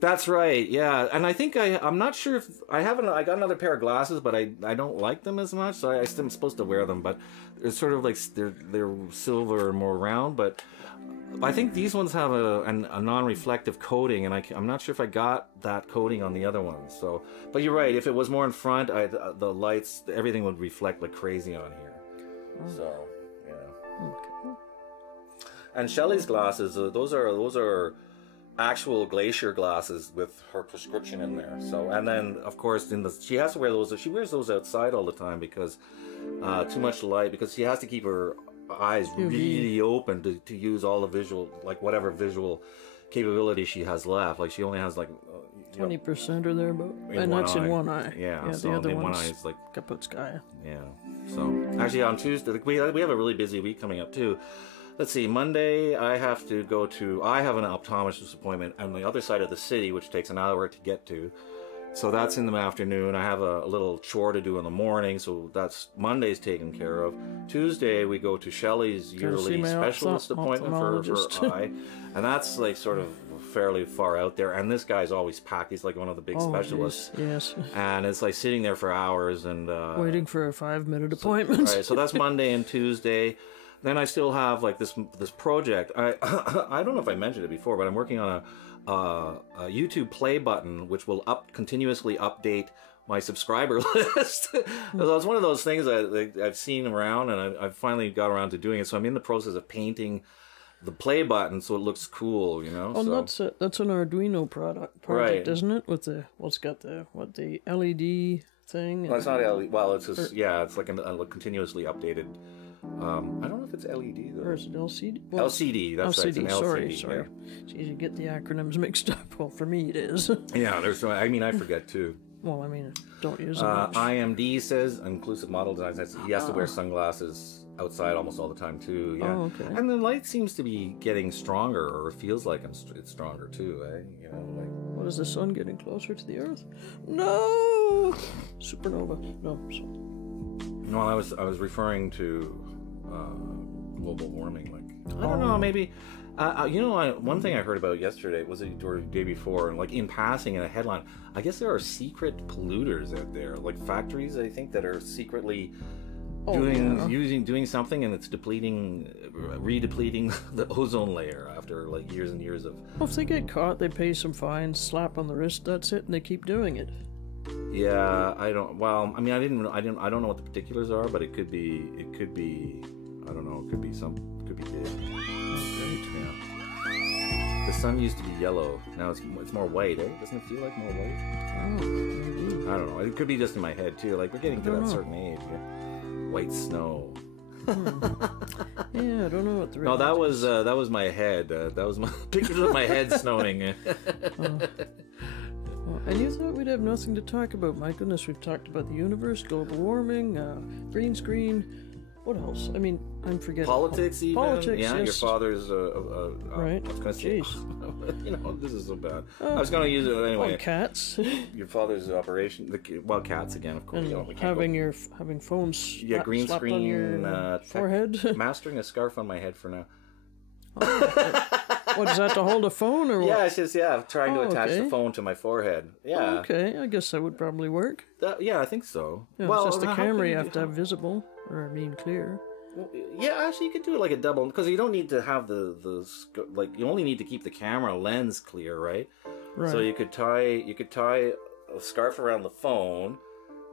That's right, yeah. And I think I'm not sure if I got another pair of glasses, but I don't like them as much, so I'm supposed to wear them, but it's sort of like they're silver or more round, but I think these ones have a non-reflective coating, and I'm not sure if I got that coating on the other ones. So, but you're right. If it was more in front, the lights, everything would reflect like crazy on here. So, yeah. Okay. And Shelley's glasses, those are actual glacier glasses with her prescription in there. So, and then of course she has to wear those. She wears those outside all the time because too much light. Because she has to keep her eyes really open to use all the visual, like whatever visual capability she has left. Like she only has like 20% or thereabout, and that's in one eye. Yeah, so the other one eye is like Kaputskaya. Yeah. So actually on Tuesday we have a really busy week coming up too. Let's see, Monday I have an optometrist appointment on the other side of the city, which takes an hour to get to. So that's in the afternoon. I have a little chore to do in the morning, so that's Monday's taken care of. Tuesday we go to Shelley's yearly specialist appointment for eye, and that's like sort of fairly far out there. And this guy's always packed. He's like one of the big specialists. Yes. And it's like sitting there for hours and waiting for a 5-minute appointment. Right. So that's Monday and Tuesday. Then I still have like this project. I don't know if I mentioned it before, but I'm working on a YouTube play button which will continuously update my subscriber list. So it's one of those things I've seen around, and I've finally got around to doing it. So I'm in the process of painting the play button so it looks cool, you know. Oh, so that's an Arduino project, right? Isn't it? With the the LED thing? Well, it's not LED. Well, it's just, it's like a continuously updated. I don't know if it's LED though. Or is it LCD? Well, LCD. That's LCD, right. It's an LCD. Sorry. Yeah. It's easy to get the acronyms mixed up. Well, for me it is. Yeah, I forget too. Well, I mean, don't use it much. IMD says inclusive model design says he has to wear sunglasses outside almost all the time too. Yeah. Oh, okay. And the light seems to be getting stronger, or feels like it's stronger too. You know, like. What is the sun getting closer to the Earth? No, supernova. No. No, I was referring to global warming. Like I don't know, maybe. One thing I heard about yesterday was it or the day before, and like in passing in a headline, I guess there are secret polluters out there, like factories, I think, that are secretly doing something, and it's redepleting the ozone layer after like years and years of. Well, if they get caught, they pay some fines, slap on the wrist, that's it, and they keep doing it. Yeah, I don't. Well, I mean, I don't know what the particulars are, but it could be. I don't know. It could be big. Yeah. The sun used to be yellow. Now it's more white, eh? Doesn't it feel like more white? Oh, maybe. I don't know. It could be just in my head too. Like we're getting to that certain age. Yeah. White snow. Yeah, I don't know what the. No, that was my head. That was my pictures of my head snowing. And you thought we'd have nothing to talk about. My goodness, we've talked about the universe, global warming, green screen. What else? I mean, I'm forgetting. Politics, even. Politics, yeah, yes. your father's right. I was going to say, Jeez. this is so bad. I was going to use it anyway. Cats. Your father's operation. Cats again, of course. And having phones. Green screen on your forehead. Mastering a scarf on my head for now. What is that, to hold a phone or what? Yeah, it's just trying to attach the phone to my forehead. Yeah. Okay, I guess that would probably work. I think so. Yeah, well, it's just the camera you have to have visible, or I mean clear. Yeah, actually, you could do it like a double, because you don't need to have you only need to keep the camera lens clear, right? Right. So you could tie a scarf around the phone,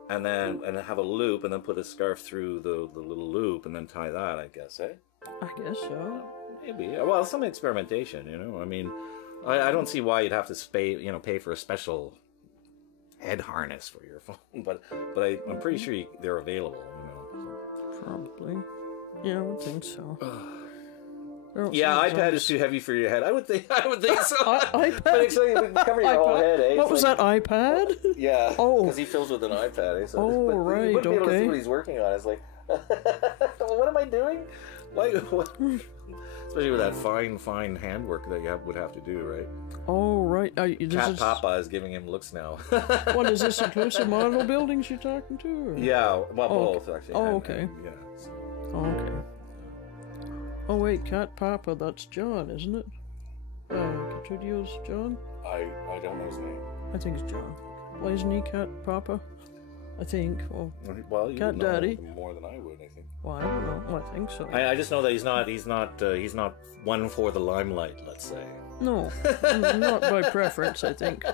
and have a loop, and then put a scarf through the little loop, and then tie that. I guess, eh? I guess so. Maybe. Well, some experimentation, you know. I mean, I don't see why you'd have to pay for a special head harness for your phone, but I'm pretty sure they're available, you know. So. Probably. Yeah, I would think so. Yeah, iPad is too heavy for your head. I would think so. iPad? But it's like, it would cover your whole head, eh? What was that, iPad? Yeah. Oh. Because he fills with an iPad, eh? So right, you wouldn't be able to see what he's working on. It's like, what am I doing? What? Especially with that fine handwork that you would have to do, right? Oh, right. Cat Papa is giving him looks now. What, is this inclusive model buildings you're talking to? Or? Yeah, well, both, actually. Okay. Yeah. So. Okay. Oh, wait, Cat Papa, that's John, isn't it? Contudio's John? I don't know his name. I think it's John. Why isn't he Cat Papa? I think. Well, you Cat would know Daddy. more than I would, I think. Well, I don't know. Well, I think so. I just know that he's not one for the limelight, let's say. No, not by preference, I think.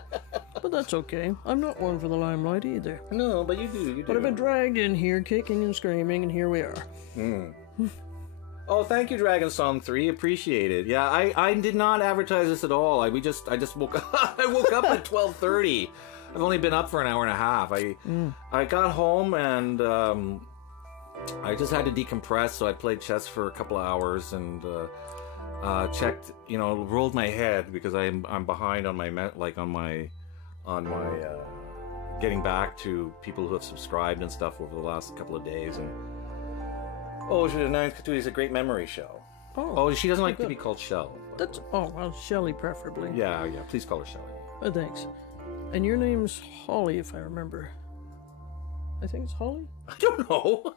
But that's okay. I'm not one for the limelight either. No, but you do. But I've been dragged in here, kicking and screaming, and here we are. Oh, thank you, Dragon Song 3. Appreciate it. Yeah, I did not advertise this at all. I just woke up. I woke up at 12:30. I've only been up for an hour and a half. I got home and I just had to decompress. So I played chess for a couple of hours and checked. Rolled my head because I'm behind on my getting back to people who have subscribed and stuff over the last couple of days and. Oh, Nines Katootie is a great memory show. Oh, she doesn't like to be called Shell. Well, Shelley preferably. Yeah, please call her Shelley. Oh, thanks. And your name's Holly, if I remember. I think it's Holly? I don't know.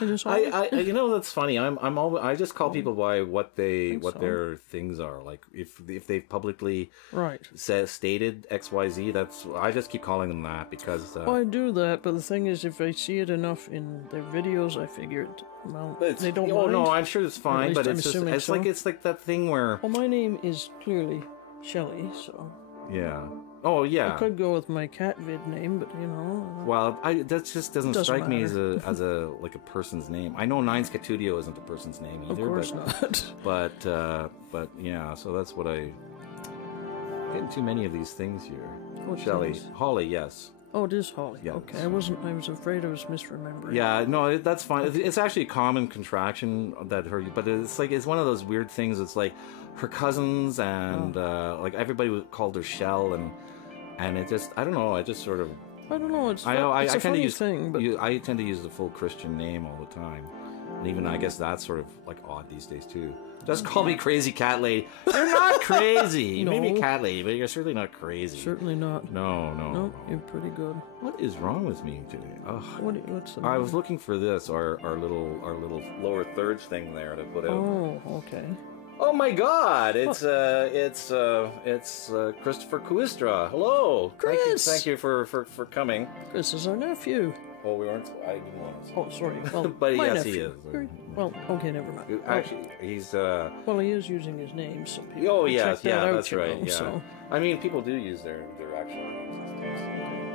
It is Holly? That's funny. I just call people by what their things are. Like if they've publicly stated XYZ, I just keep calling them that because I do that, but the thing is if I see it enough in their videos I figured they don't mind. No, I'm sure it's fine, but it's like that thing where my name is clearly Shelley, so yeah. Oh yeah. I could go with my cat vid name, but Well, that just doesn't strike me as a person's name. I know Nines Katootie isn't a person's name either. Of course not. But yeah. So that's what I'm getting too many of these things here. Shelley, Holly, yes. Oh, it is Holly. Yes. Okay, I was afraid I was misremembering. Yeah, no, that's fine. It's actually a common contraction but it's one of those weird things. It's like her cousins and everybody called her Shell and it just I don't know. I just sort of I don't know. It's a funny thing, but I tend to use the full Christian name all the time, and even I guess that's sort of like odd these days too. Just call me Crazy Cat Lady. You're not crazy. You may be Cat Lady, but you're certainly not crazy. Certainly not. No. You're pretty good. What is wrong with me today? What's the I was looking for this, our little lower thirds thing there to put out. Oh, okay. Oh my God! It's Christopher Kuistra. Hello, Chris. Thank you for coming. Chris is our nephew. Oh, we weren't. I didn't want to. Oh, sorry. Well, but my yes, nephew. he is. Well, okay, never mind. Actually, he's. Well, he is using his name, so people Oh yes, check that out, that's right. Yeah. So. I mean, people do use their actual names.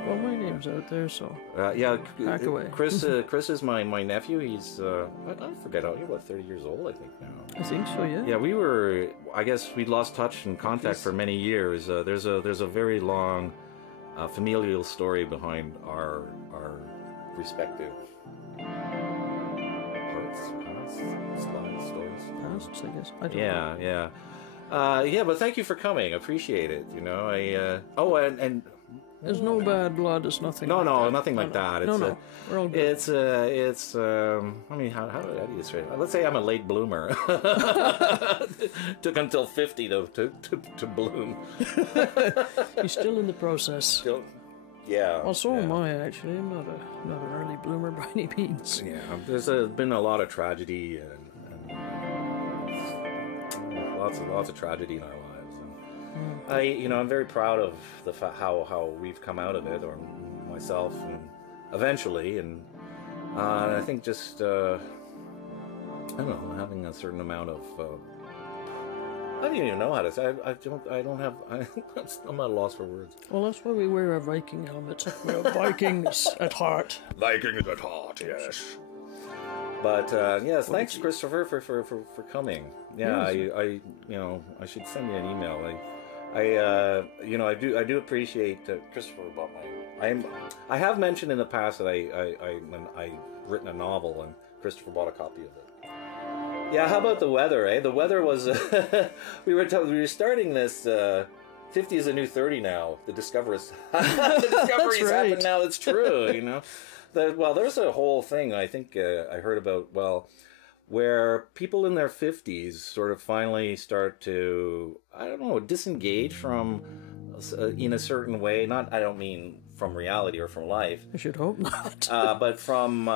Well, my name's out there, so. Back away. Chris is my nephew. He's I forget. He's about 30 years old, I think now. I think so. Yeah. Yeah, we were. I guess we lost touch and contact for many years. There's a very long familial story behind our respective parts, stories. Pasts, I guess. I don't know. Yeah. But thank you for coming. I appreciate it. And there's no bad blood. There's nothing. Nothing like that. It's no. We're all good. It's. I mean, how do I do this right? Let's say I'm a late bloomer. Took until 50 to bloom. He's still in the process. Still. Yeah. Well, so am I, actually. I'm not an early bloomer by any means. Yeah, there's been a lot of tragedy and lots of tragedy in our lives. And I'm very proud of how we've come out of it, or myself, and eventually, and I think just I don't know, having a certain amount of. I don't even know how to say. I'm at a loss for words. Well, that's why we wear our Viking helmets. We're Vikings at heart. Vikings at heart, yes. But yes, thanks, Christopher, for coming. Yeah, I should send you an email. I do appreciate Christopher bought I have mentioned in the past that I've written a novel and Christopher bought a copy of it. Yeah, how about the weather, eh? The weather was... we were starting this... 50 is a new 30 now. The discoveries happen now. It's true, there's a whole thing I think I heard about, where people in their 50s sort of finally start to, I don't know, disengage from... in a certain way. I don't mean from reality or from life. I should hope not. But from...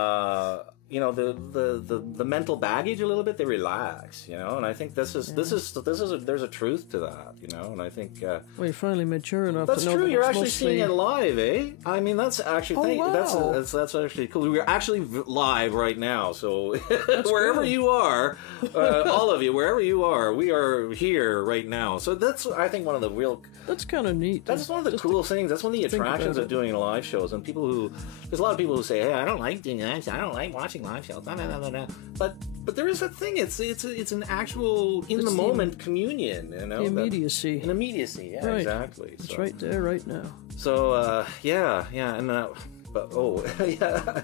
you know, the mental baggage a little bit, they relax, you know, and I think there's a truth to that, you know, and I think well, you're finally mature enough that's to know true. that You're it's actually mostly... seeing it live, eh? I mean, that's actually wow. that's actually cool. We're actually live right now, so wherever good. you are, all of you, wherever you are, we are here right now. So that's, I think, one of the real. That's kind of neat. That's one of the cool things. That's one of the attractions of doing live shows. And people who, there's a lot of people who say, "Hey, I don't like doing live shows. I don't like watching live shows." But there is that thing. It's an actual in the moment communion. You know, immediacy. An immediacy. Yeah, right. exactly. It's right there, right now. So yeah, and. But yeah,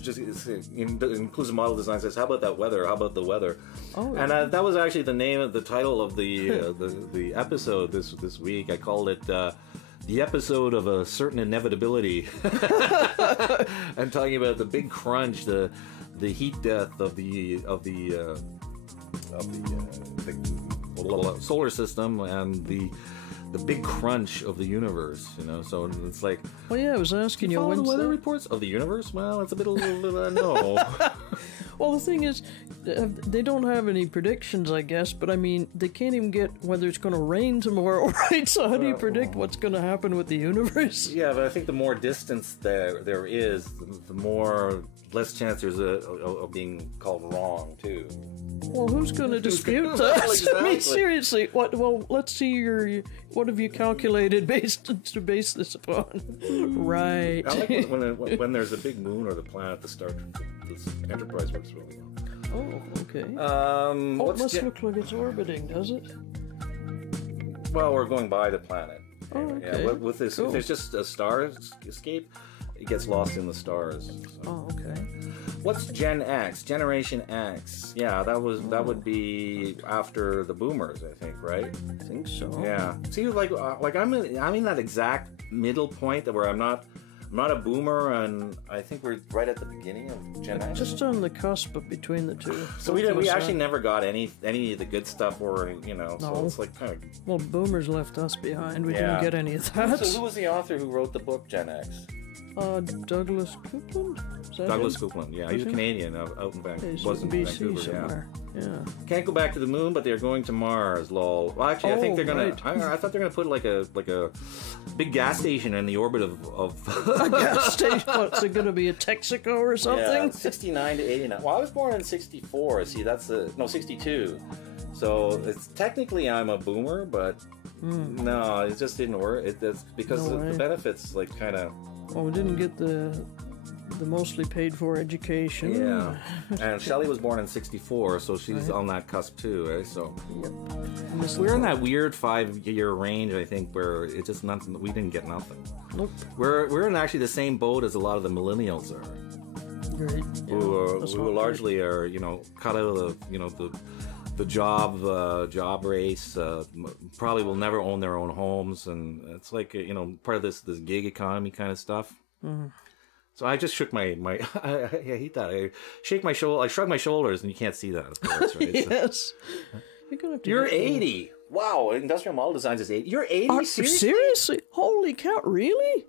just inclusive model design says, "How about that weather? How about the weather?" Oh, and that was actually the title of the episode this week. I called it the episode of a certain inevitability, and talking about the big crunch, the heat death of the solar system, and the big crunch of the universe, you know. So it's like, well, yeah, I was asking you, when's the weather reports of the universe? Well, it's a bit no. Well, the thing is, they don't have any predictions, I guess, but I mean, they can't even get whether it's going to rain tomorrow, right? So how do you predict what's going to happen with the universe? Yeah, but I think the more distance there is, the less chance there's of being called wrong too. Well, who's going to dispute that? Exactly. I mean, seriously, what? Well, let's see what have you calculated to base this upon? Right. I like when there's a big moon or the planet at the start. This Enterprise works really well. Oh, okay. It must look like it's orbiting, does it? Well, we're going by the planet. Oh, okay. Yeah, with this, cool. If there's just a star escape, it gets lost in the stars. So. Oh, okay. What's Gen X? Generation X. Yeah, that would be after the boomers, I think, right? I think so. Yeah. See, like I'm in that exact middle point where I'm not a boomer, and I think we're right at the beginning of Gen X. Just on the cusp between the two. So we actually never got any of the good stuff, or you know. No. So it's like kind of. Well, boomers left us behind. We didn't get any of that. So who was the author who wrote the book Gen X? Douglas Coupland? Douglas Coupland, yeah. He's a Canadian out in Vancouver. He's in BC somewhere. Yeah. Can't go back to the moon, but they're going to Mars, lol. Well, actually, I think they're gonna. Right. I thought they're gonna put like a big gas station in the orbit of A gas station? What's it gonna be, a Texaco or something? Yeah, 69 to 89. Well, I was born in 64. See, that's 62. So it's technically I'm a boomer, but no, it just didn't work. It's because the benefits like kind of. Well, we didn't get the mostly paid for education. Yeah, and Shelley was born in 64, so she's on that cusp too, eh? So Yep. we're in that weird 5-year range, I think, where it just nothing. We didn't get nothing. Nope. We're in actually the same boat as a lot of the millennials are, Great. Yeah, who largely are, you know, cut out of the job race. Probably will never own their own homes, and it's like you know, part of this gig economy kind of stuff. So I just shook my I hate that. I shrug my shoulders, and you can't see that, of course, right? Yes. You're 80. Wow, industrial model designs is 80. You're 80? Seriously? Holy cow, really?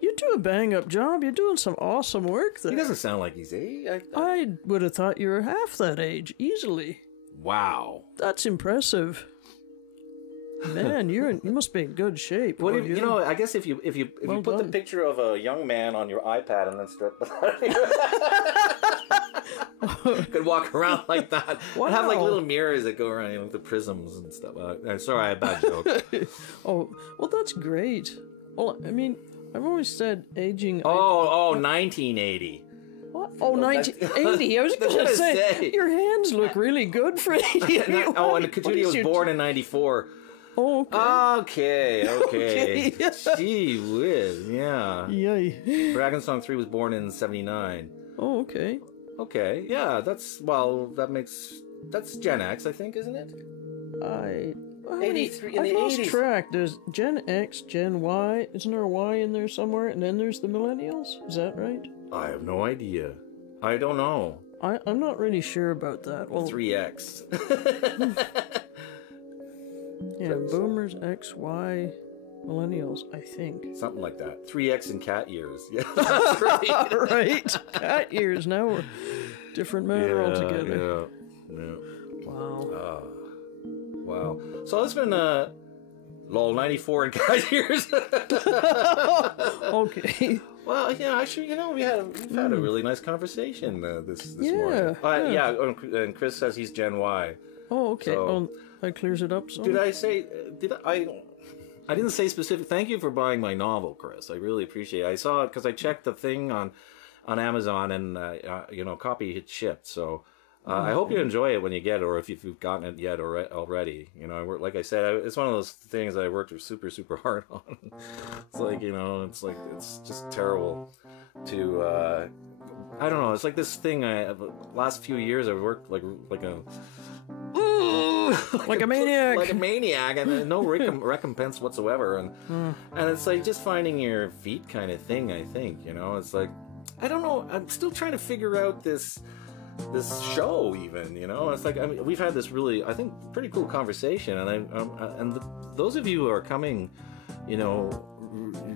You do a bang-up job. You're doing some awesome work there. He doesn't sound like he's 80. I would have thought you were half that age, easily. Wow. That's impressive. Man, you must be in good shape. What you know? I guess if you put the done. picture of a young man on your iPad and then start, could walk around like that. Wow. And have like little mirrors that go around, you know, with the prisms and stuff. Sorry, I had a bad joke. Oh, well, that's great. Well, I mean, I've always said aging. 1980. What? Oh, 1980. I was going to say, your hands look really good for 80. And Coutinho was born in 94. Oh, okay. Okay. Gee whiz, yeah. Yay. Dragon Song 3 was born in 79. Oh, okay. Okay, yeah, that's Gen X, I think, isn't it? 83 in the 80s. I've lost track. There's Gen X, Gen Y. Isn't there a Y in there somewhere? And then there's the millennials? Is that right? I have no idea. I don't know. I'm not really sure about that. Well, 3X. yeah, boomers, X, Y. millennials, I think. Something like that. 3X in cat years. Yeah, that's right. Right. Cat years. Now we're different matter altogether. Yeah. Wow. Wow. So it's been lol 94 in cat years. Okay. Well, yeah, actually, we've had a really nice conversation this morning. And Chris says he's Gen Y. Oh, okay. So, well, that clears it up. So. I didn't say specific. Thank you for buying my novel, Chris. I really appreciate it. I saw it because I checked the thing on Amazon, and copy had shipped. So I hope you enjoy it when you get it, or if you've gotten it yet already. Like I said, it's one of those things that I worked super, super hard on. It's it's just terrible to. I don't know. It's like this thing. Last few years I've worked like a. Like a maniac. Like a maniac, and no recompense whatsoever. And it's like just finding your feet kind of thing, I think. It's like, I don't know. I'm still trying to figure out this show even, It's like, we've had this really, I think, pretty cool conversation. And those of you who are coming,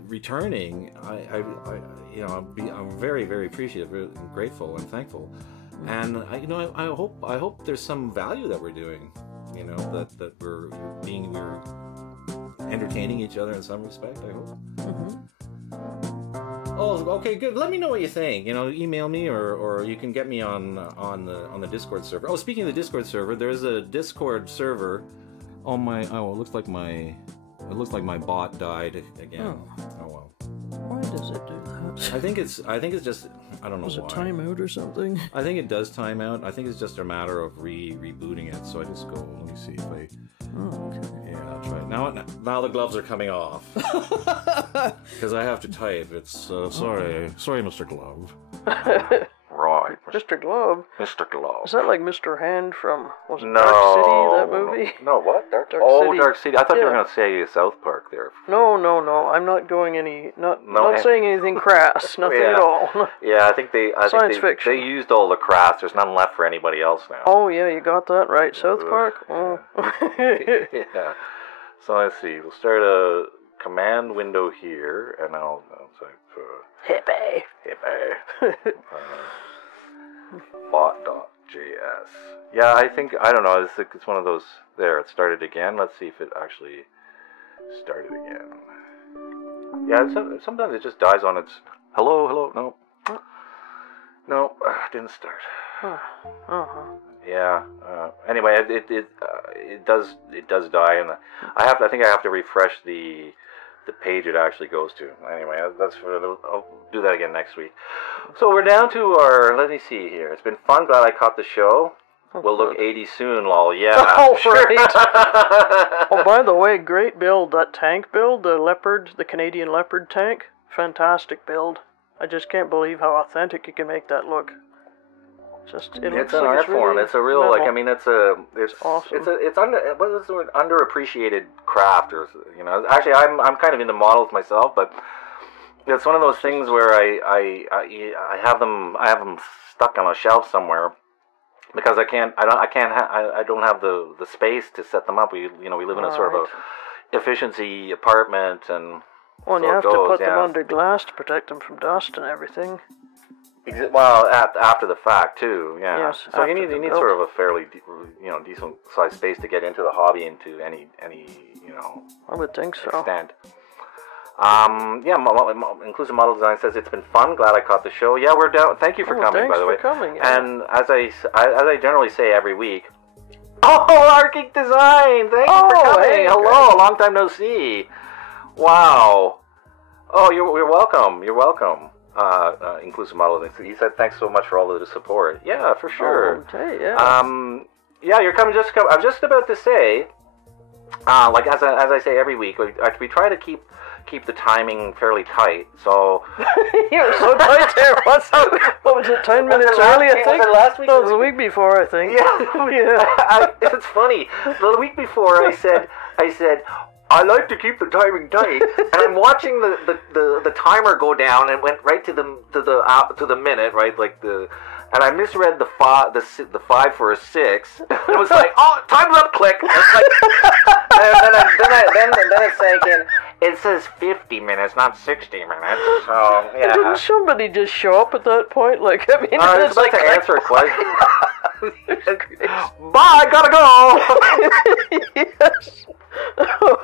returning, I'm very, very appreciative and grateful and thankful. And I hope there's some value that we're doing, that we're entertaining each other in some respect. I hope. Oh, okay, good. Let me know what you think. Email me or you can get me on the Discord server. Oh, speaking of the Discord server, there's a Discord server on my. Oh, it looks like my bot died again. Oh well. Why does it do that? I think it's just, I don't know why. Was it timeout or something? I think it does time out. I think it's just a matter of rebooting it. So I just go, let me see if I... Oh, okay. Yeah, that's right. Now the gloves are coming off. Because I have to type. It's, sorry, Mr. Glove. Right. Mr. Glove? Mr. Glove. Is that like Mr. Hand from, Dark City, that movie? No, what? Dark City. Dark City. I thought you were going to say South Park there. No. I'm not going not saying anything crass. Nothing at all. Yeah, I think Science fiction. They used all the crass. There's none left for anybody else now. Oh, yeah, you got that right. South Park? Oh. Yeah. So let's see. We'll start a command window here, and I'll type... Hippie. Bot.js. Yeah, I don't know, it's one of those, there, it started again. Let's see if it actually started again. Yeah, sometimes it just dies on its, hello, no, didn't start. Yeah, anyway, it does die, and I think I have to refresh the page it actually goes to. Anyway, I'll do that again next week. So we're down to our, let me see here. It's been fun. Glad I caught the show. We'll look 80 soon, lol. Yeah. Oh, right. Oh, by the way, great build. That tank build, the Canadian Leopard tank. Fantastic build. I just can't believe how authentic you can make that look. It's an art form. It's a real metal. It's awesome. It's underappreciated craft, or Actually, I'm kind of into models myself, but it's one of those things where I have them stuck on a shelf somewhere because I don't have the space to set them up. We live in a sort of a efficiency apartment, and well, and you have to put them under glass to protect them from dust and everything. Well, after the fact too, yeah. Yes, so you need sort of a fairly decent sized space to get into the hobby into any I would think so. Extent. Inclusive Model Design says it's been fun. Glad I caught the show. Yeah, we're down. Thank you for coming, by the way. Thanks for coming. Yeah. And as I generally say every week. Oh, Arctic Design! Thank you for coming. Hey, hello, long time no see. Wow. Oh, you're welcome. You're welcome. Inclusive Model. He said, "Thanks so much for all of the support." Yeah, for sure. Okay, yeah. Yeah, you're coming. I'm just about to say, like as I say every week, we try to keep the timing fairly tight. So you're so tight there. What was it? 10 minutes early, I think. Was it last week? No, it was the week before, I think. Yeah. It's funny. The week before, I said. I like to keep the timing tight, and I'm watching the timer go down, and went right to the minute, right, and I misread the 5 for a 6. And it was like, oh, time's up, click. And, then it sank in. It says 50 minutes, not 60 minutes. So, yeah. Didn't somebody just show up at that point? Like, I mean, I was about to answer a question. Bye, gotta go! Yes.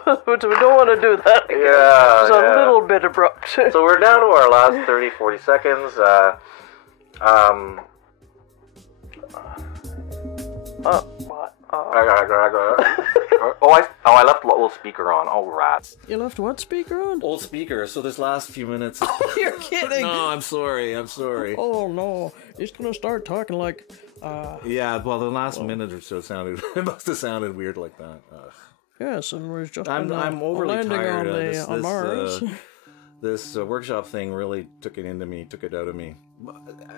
But we don't want to do that again. Yeah, It's a little bit abrupt. So we're down to our last 30, 40 seconds. What? I left the old speaker on. Oh, rats. You left what speaker on? Old speaker, so this last few minutes... You're kidding. No, I'm sorry. Oh, no. He's going to start talking like... Yeah, well, the last minute or so sounded... It must have sounded weird like that. Yes, and we're just I'm overly landing tired. on Mars. This workshop thing really took it out of me.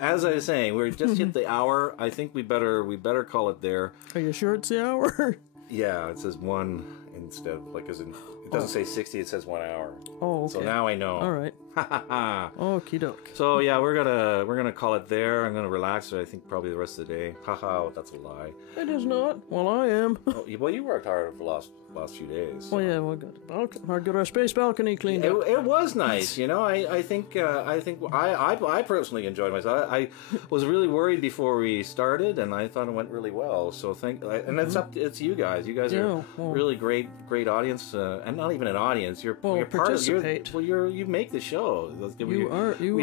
As I was saying, we're just hit the hour. I think we better call it there. Are you sure it's the hour? Yeah, it says 1 instead of, like, as in, it doesn't say 60, it says 1 hour. Oh, okay. So now I know. All right. Okie doke. So yeah, we're gonna call it there. I'm gonna relax. I think probably the rest of the day. Haha, that's a lie. It is not. Well, I am. Well, you worked hard for the last few days. Well, yeah, we got our space balcony cleaned up. It was nice, you know. I think I personally enjoyed myself. I was really worried before we started, and I thought it went really well. So and it's you guys. You guys are really great audience, and not even an audience. You're participate. You make the show. We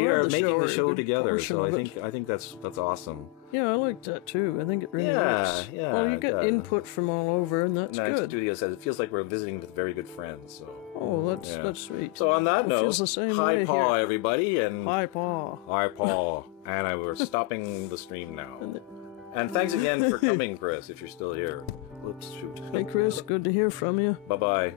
are making the show together. So I think that's awesome. Yeah, I like that too. I think it really works. Yeah. Well, you get input from all over, and that's good. Studio says it feels like we're visiting with very good friends. So. Oh, that's sweet. So on that note, feels the same hi way Paul, here. everybody, and hi Paul. Hi Paul, and we're stopping the stream now. And thanks again for coming, Chris. If you're still here. Oops, shoot. Hey, Chris. Good to hear from you. Bye bye.